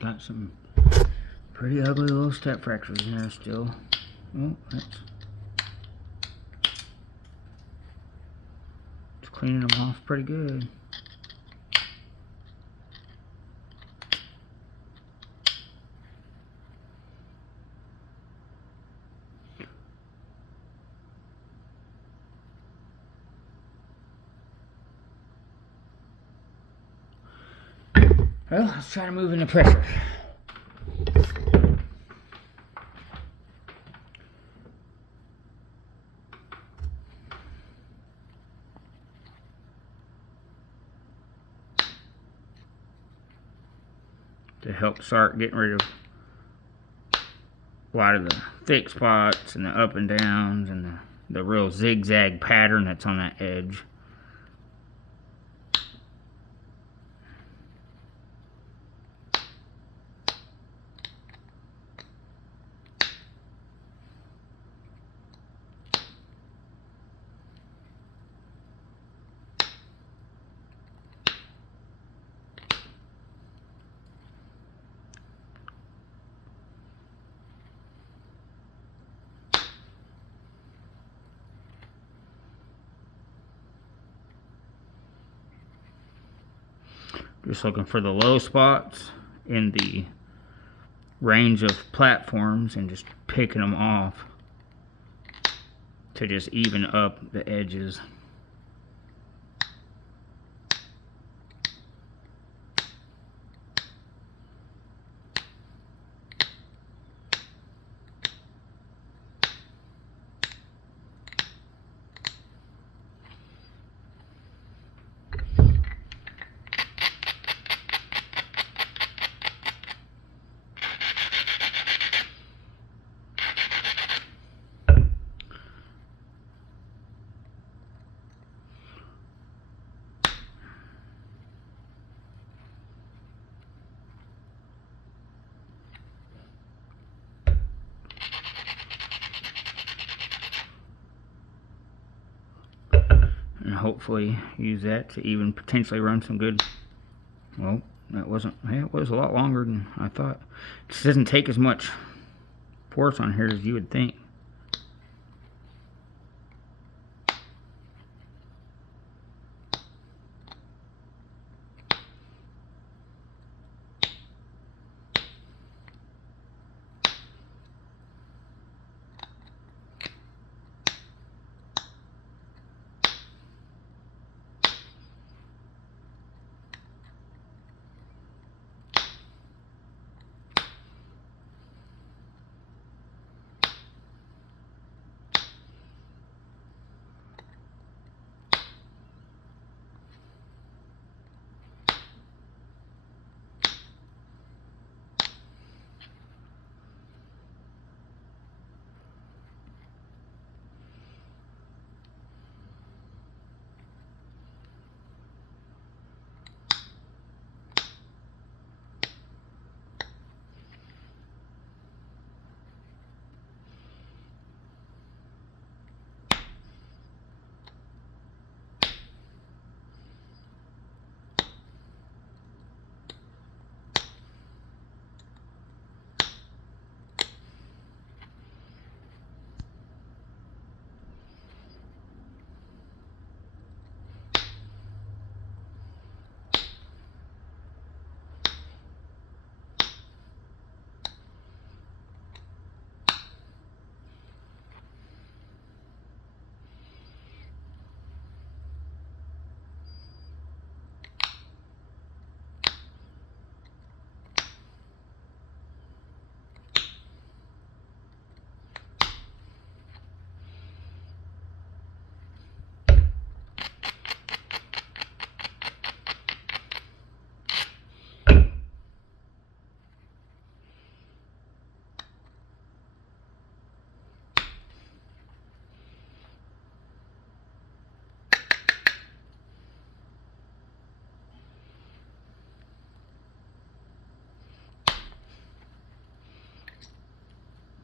Got some pretty ugly little step fractures in there still. Oh, that's cleaning them off pretty good. Well, let's try to move in the pressure. To help start getting rid of a lot of the thick spots and the up and downs and the real zigzag pattern that's on that edge. Just looking for the low spots in the range of platforms and just picking them off to just even up the edges. And hopefully use that to even potentially run some good. Well, that wasn't, it was a lot longer than I thought. It just doesn't take as much force on here as you would think.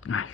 Nice.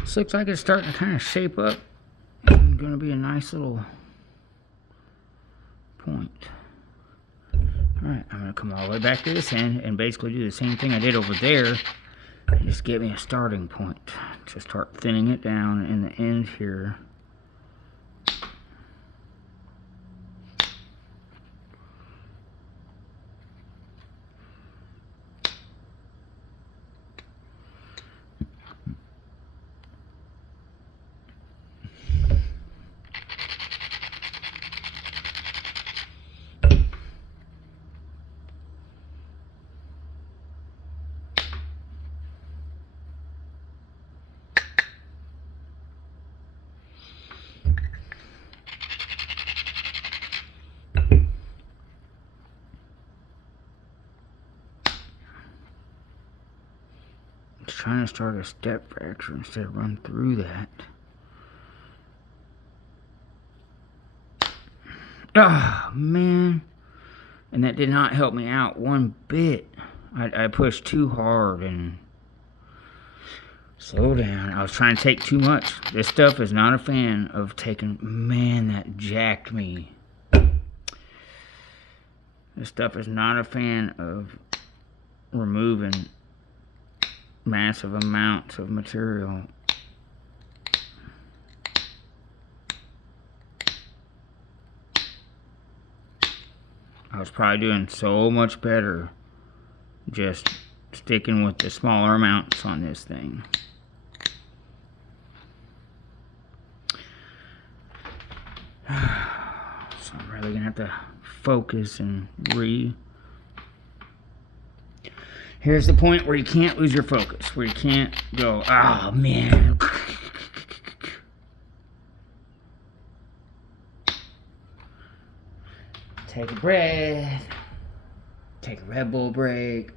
This looks like it's starting to kind of shape up. It's going to be a nice little point. Alright, I'm going to come all the way back to this end and basically do the same thing I did over there. And just get me a starting point to start thinning it down in the end here. Trying to start a step fracture instead of run through that. Oh, man. And that did not help me out one bit. I pushed too hard and... Slow down. I was trying to take too much. This stuff is not a fan of taking... Man, that jacked me. This stuff is not a fan of removing massive amounts of material. I was probably doing so much better just sticking with the smaller amounts on this thing. So I'm really gonna have to focus and Here's the point where you can't lose your focus, where you can't go, oh man. Take a breath. Take a Red Bull break.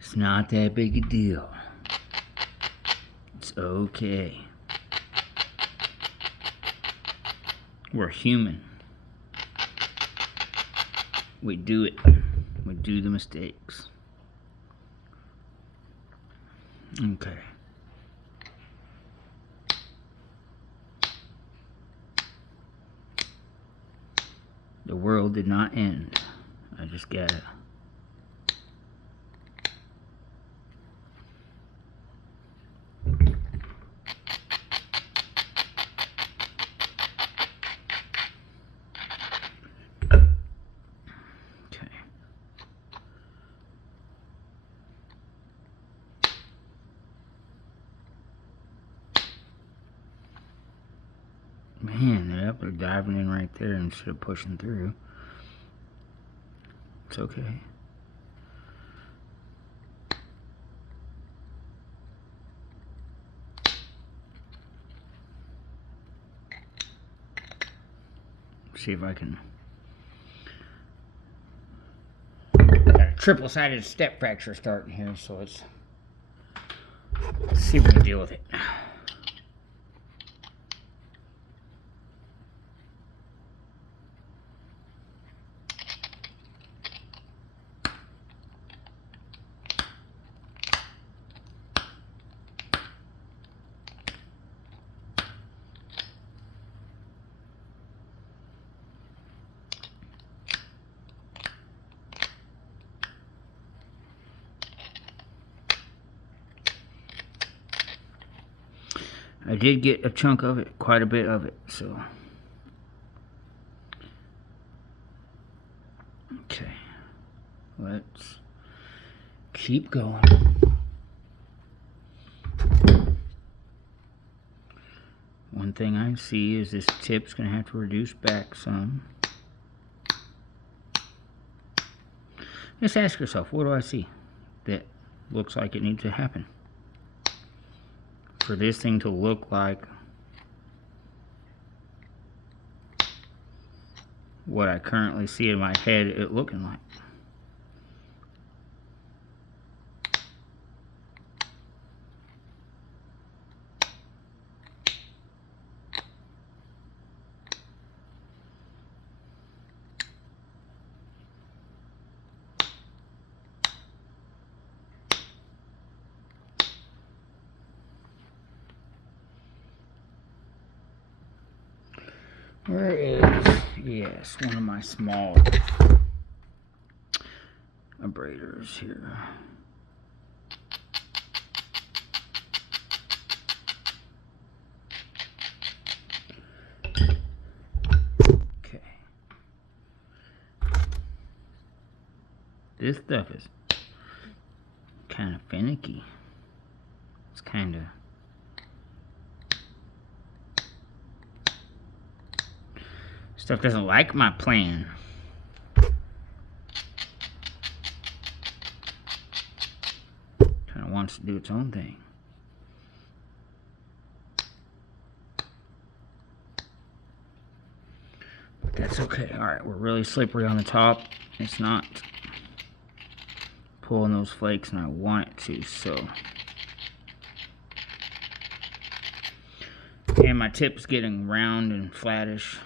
It's not that big a deal. It's okay. We're human. We do it. We do the mistakes. Okay. The world did not end. I just gotta... Man, they're up there diving in right there instead of pushing through. It's okay. See if I can... Got a triple-sided step fracture starting here, so let's see if we can deal with it. I did get a chunk of it, quite a bit of it, so. Okay, let's keep going. One thing I see is this tip's gonna have to reduce back some. Just ask yourself, what do I see that looks like it needs to happen? For this thing to look like what I currently see in my head it looking like. Where is, yes, one of my small abraders here. Okay. This stuff is kind of finicky. It's kind of... Stuff doesn't like my plan. Kind of wants to do its own thing. But that's okay. Alright, we're really slippery on the top. It's not pulling those flakes and I want it to, so And my tip's getting round and flattish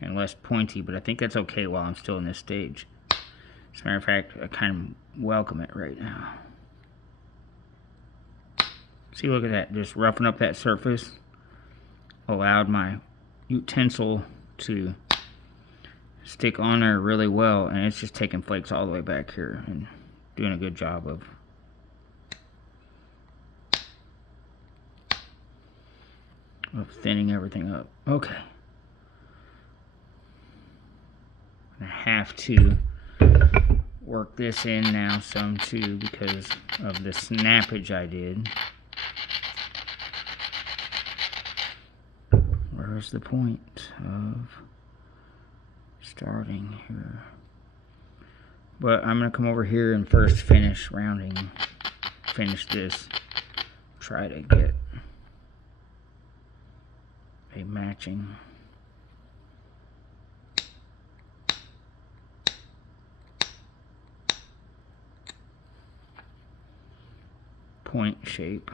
and less pointy, but I think that's okay while I'm still in this stage. As a matter of fact, I kind of welcome it right now. See, look at that, just roughing up that surface allowed my utensil to stick on there really well, and it's just taking flakes all the way back here and doing a good job of thinning everything up. Okay. I have to work this in now some too because of the snappage I did. Where's the point of starting here? But I'm going to come over here and first finish rounding, finish this, try to get a matching point shape.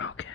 Okay.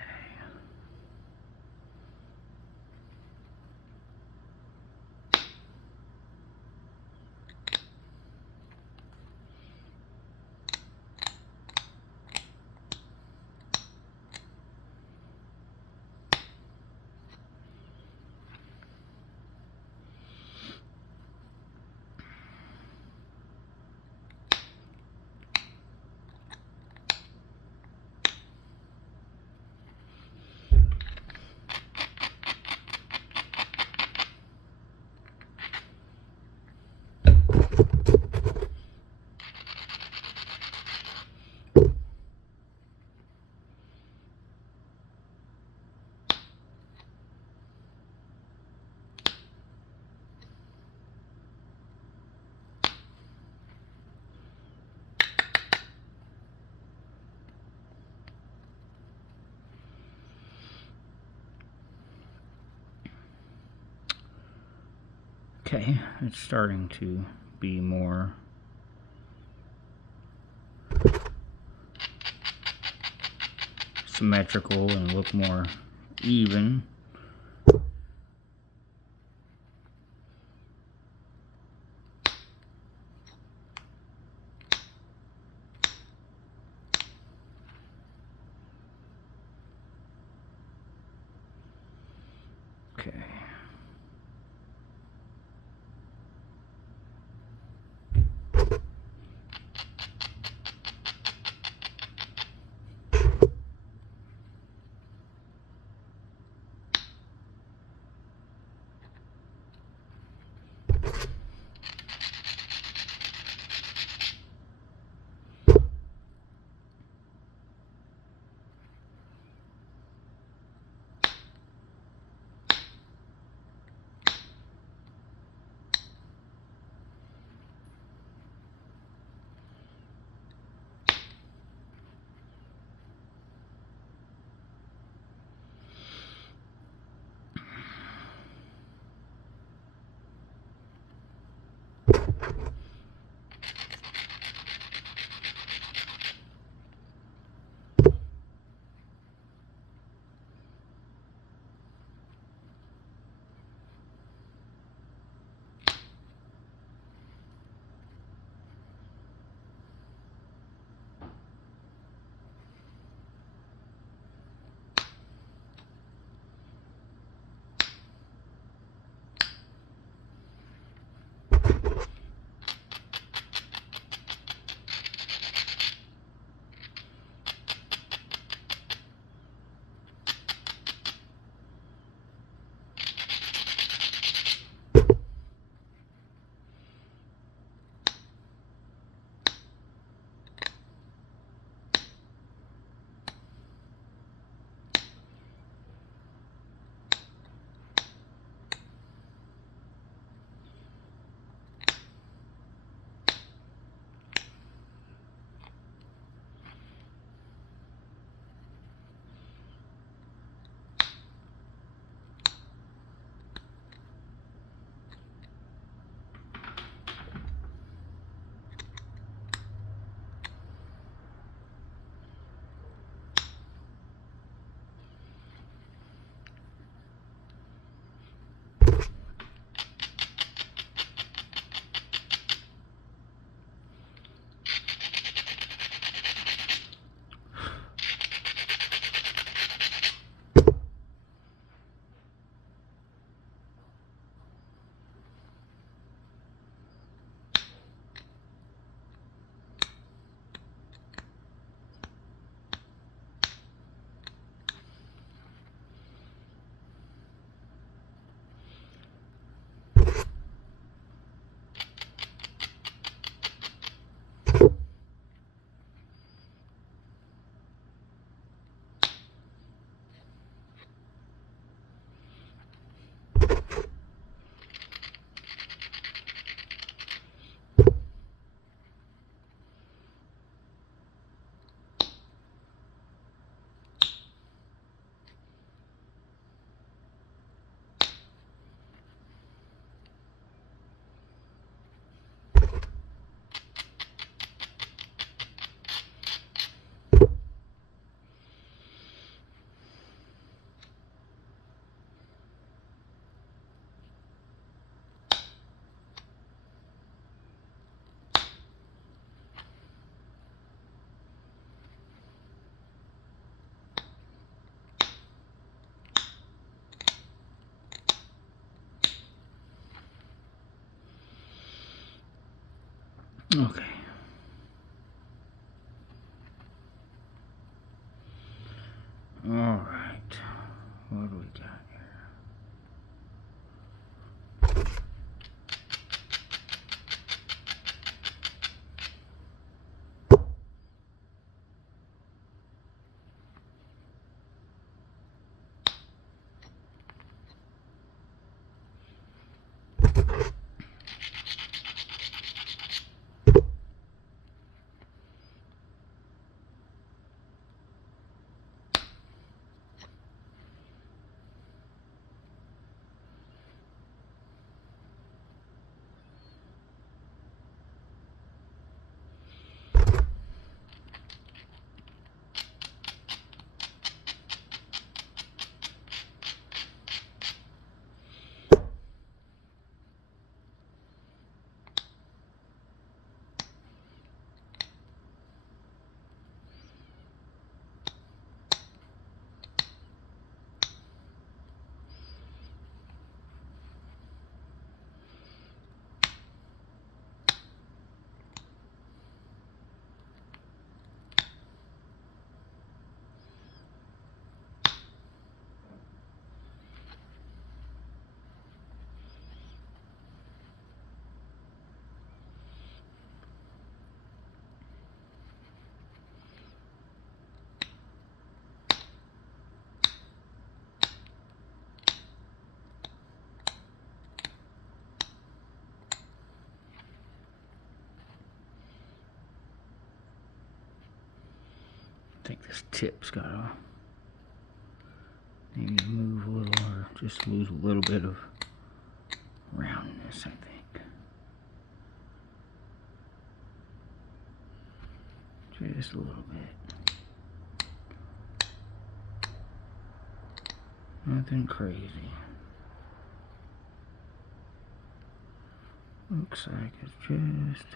Okay, it's starting to be more symmetrical and look more even. Okay. Okay. All right. What do we got I think this tip's got to maybe move a little, or just lose a little bit of roundness, I think. Just a little bit. Nothing crazy. Looks like it's just...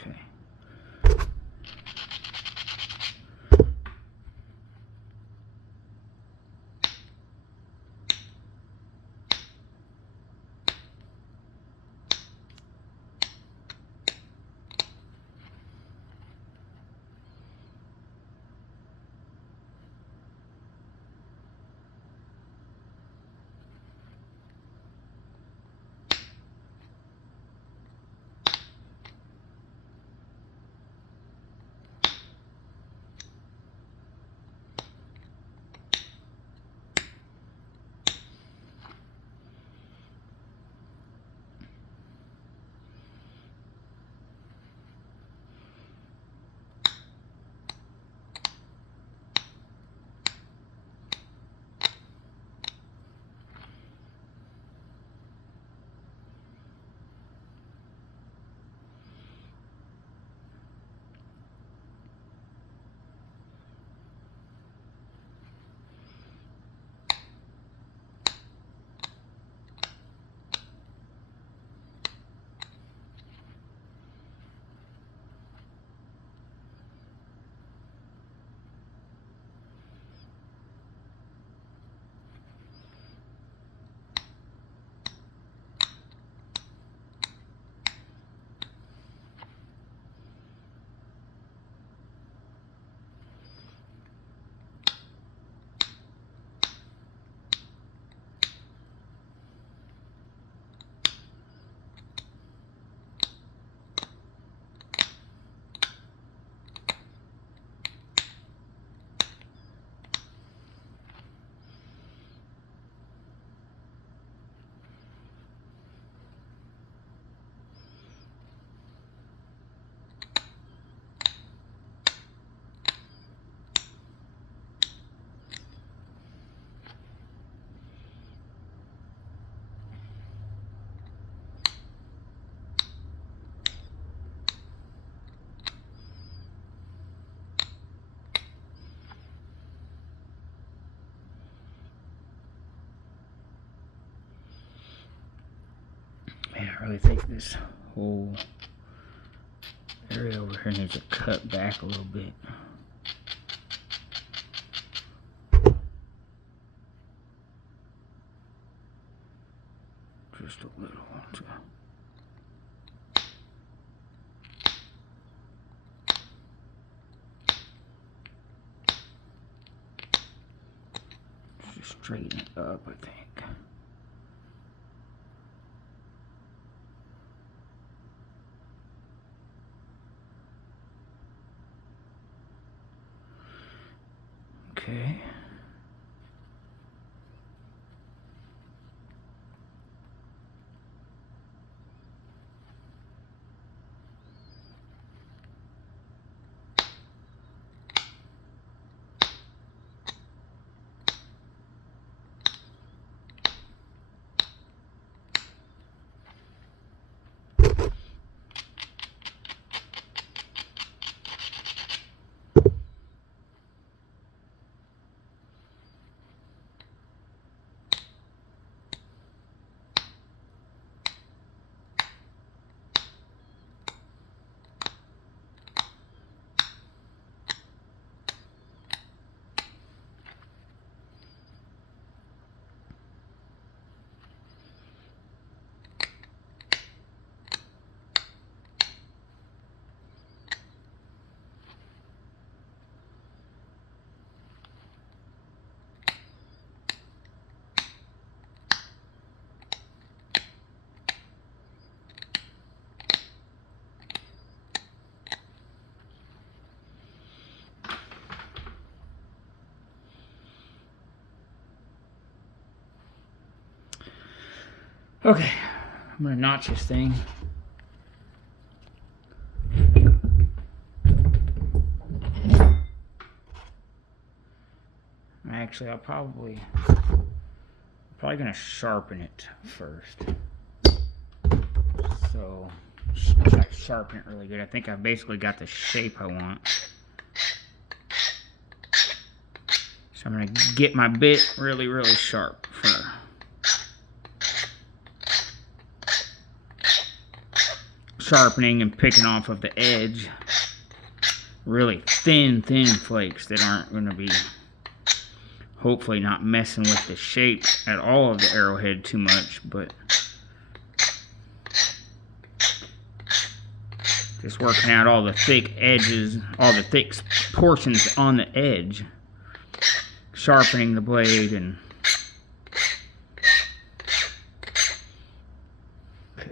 Okay. Man, I really think this whole area over here needs to cut back a little bit. Just a little. Just straighten it up, I think. Okay. Okay, I'm gonna notch this thing. Actually, I'll probably gonna sharpen it first. So, try to sharpen it really good. I think I've basically got the shape I want. So I'm gonna get my bit really, really sharp for sharpening and picking off of the edge. Really thin flakes that aren't gonna be, hopefully not messing with the shape at all of the arrowhead too much, but just working out all the thick edges, all the thick portions on the edge, sharpening the blade. And okay.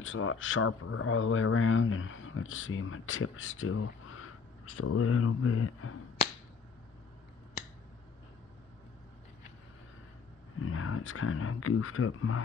it's a lot sharper all the way around. And let's see, my tip is still just a little bit. Now it's kind of goofed up my...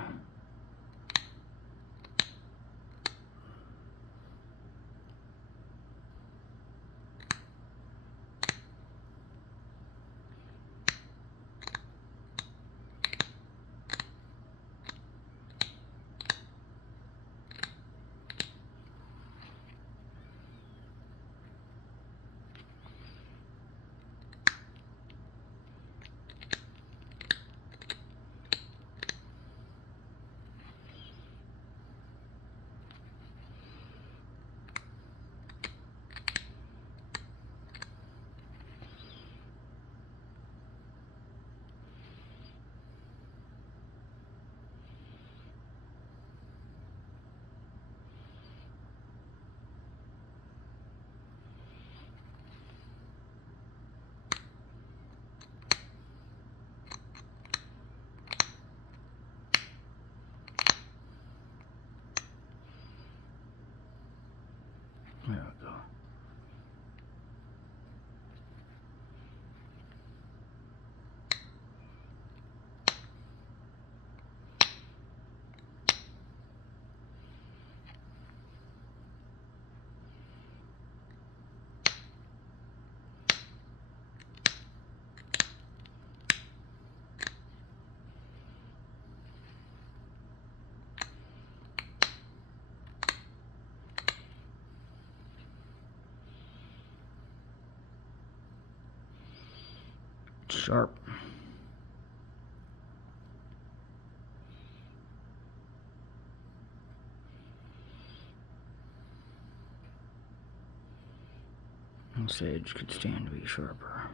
There we go. Sharp. This edge could stand to be sharper.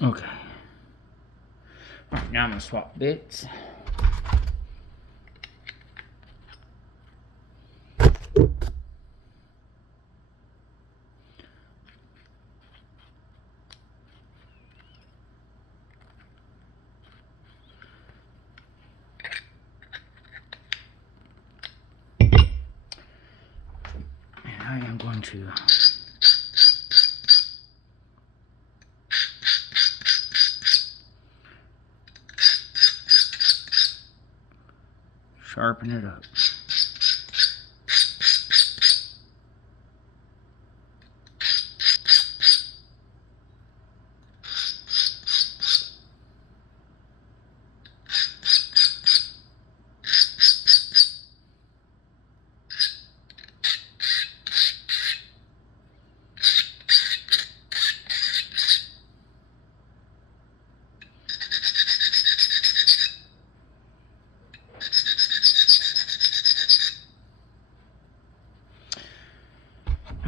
Okay. Alright, now I'm going to swap bits. And I am going to sharpen it up.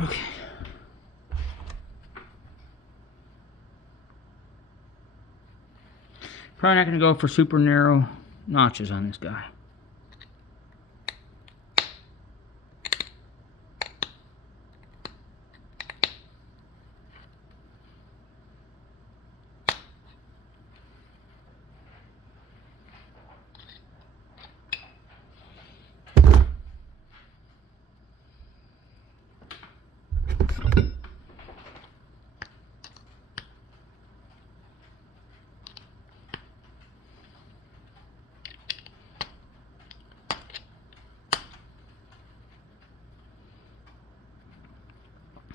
Okay. Probably not going to go for super narrow notches on this guy.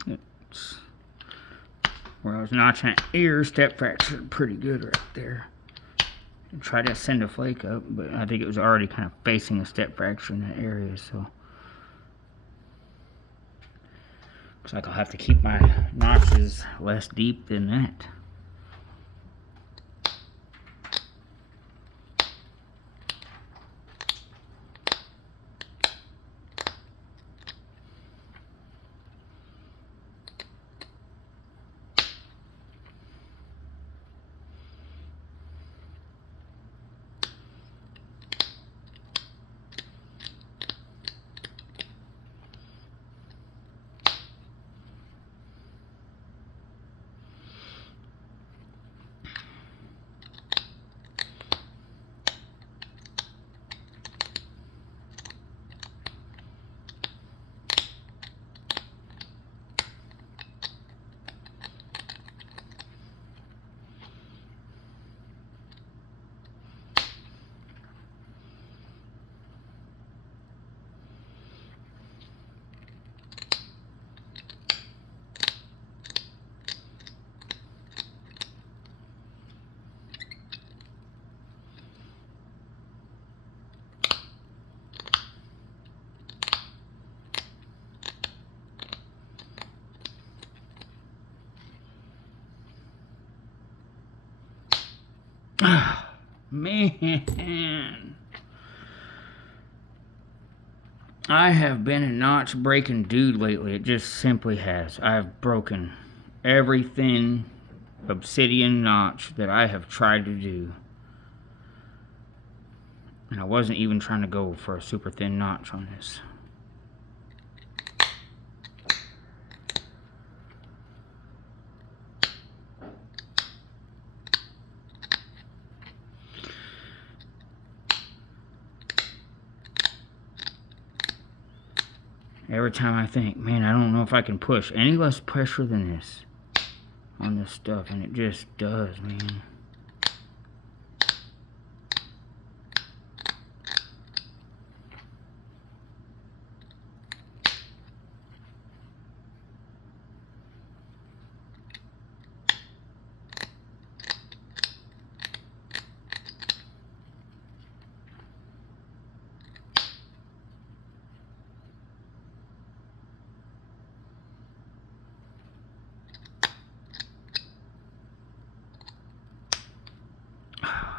It's where I was notching at ear, step fractured pretty good right there. I tried to send a flake up, but I think it was already kind of facing a step fracture in that area, so. Looks like I'll have to keep my notches less deep than that. Man, I have been a notch breaking dude lately. It just simply has. I've broken every thin obsidian notch that I have tried to do. And I wasn't even trying to go for a super thin notch on this. Every time I think, man, I don't know if I can push any less pressure than this on this stuff, and it just does, man.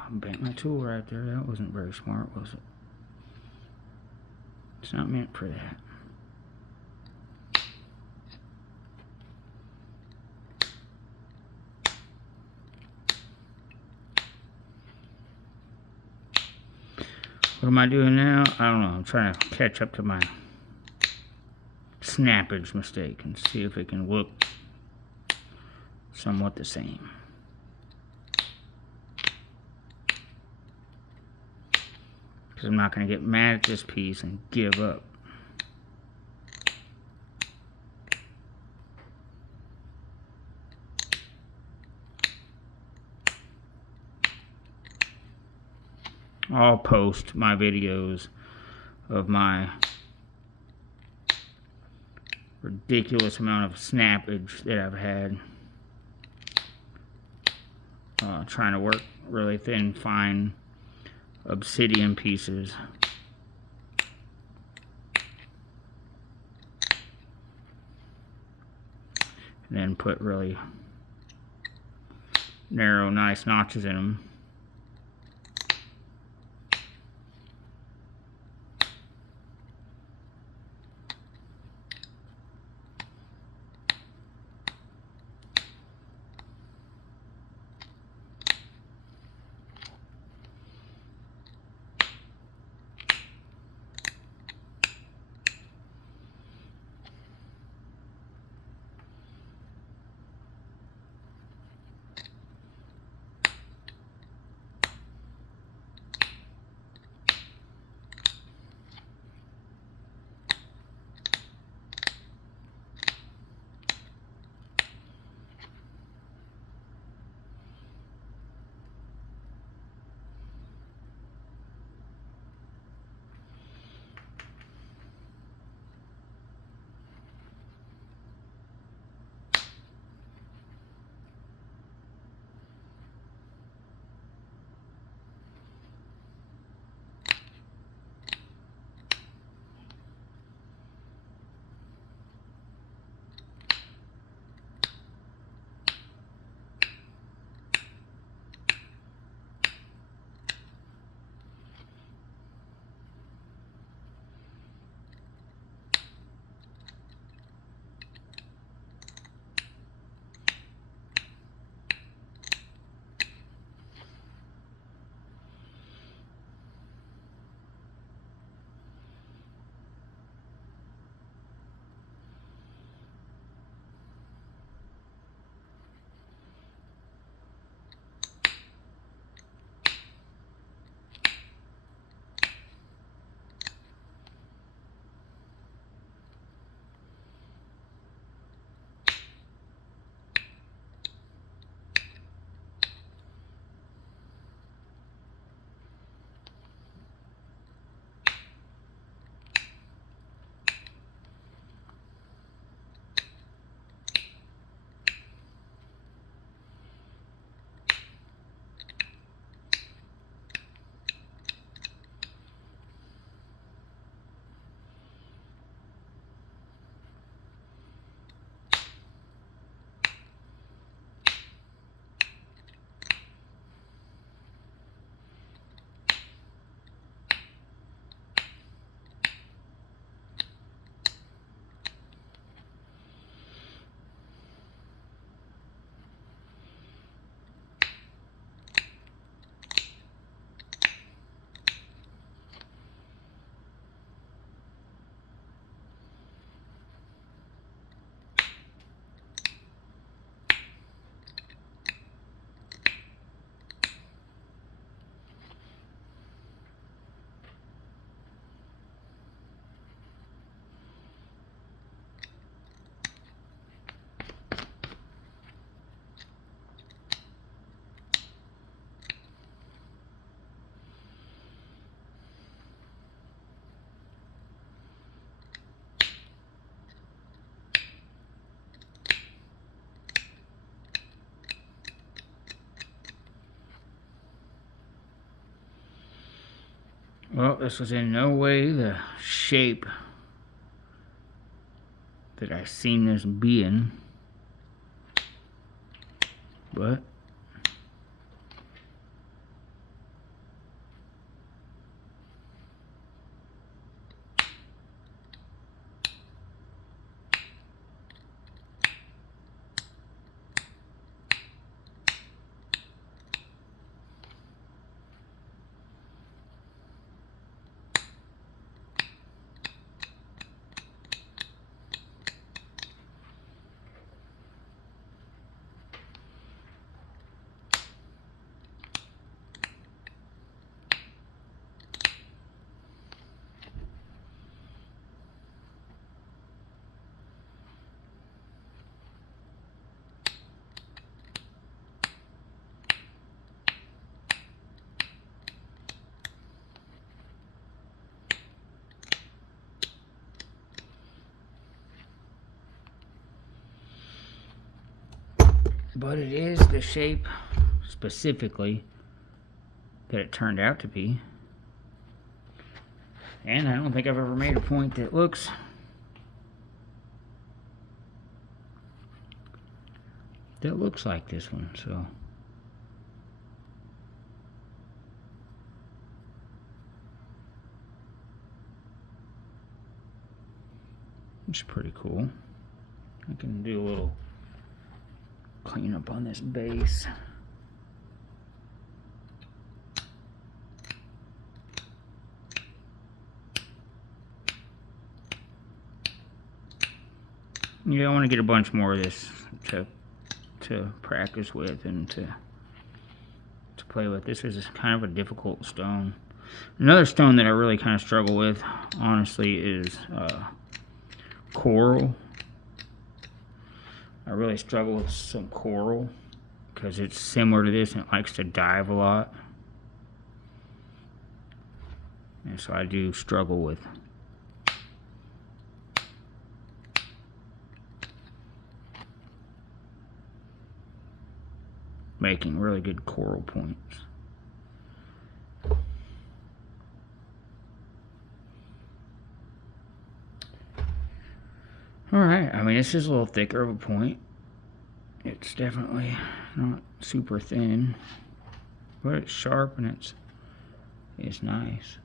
Bent my tool right there. That wasn't very smart, was it? It's not meant for that. What am I doing now? I don't know. I'm trying to catch up to my snappage mistake and see if it can look somewhat the same. Because I'm not going to get mad at this piece and give up. I'll post my videos of my ridiculous amount of snappage that I've had. Trying to work really thin, fine obsidian pieces. And then put really narrow, nice notches in them. Well, this was in no way the shape that I seen this being, but it is the shape specifically that it turned out to be. And I don't think I've ever made a point that looks like this one, so it's pretty cool. I can do a little cleanup on this base. Yeah, I want to get a bunch more of this to practice with and to play with. This is kind of a difficult stone. Another stone that I really kind of struggle with, honestly, is coral. I really struggle with some coral because it's similar to this and it likes to dive a lot. And so I do struggle with making really good coral points. Alright, I mean, this is a little thicker of a point. It's definitely not super thin, but it's sharp and it's nice.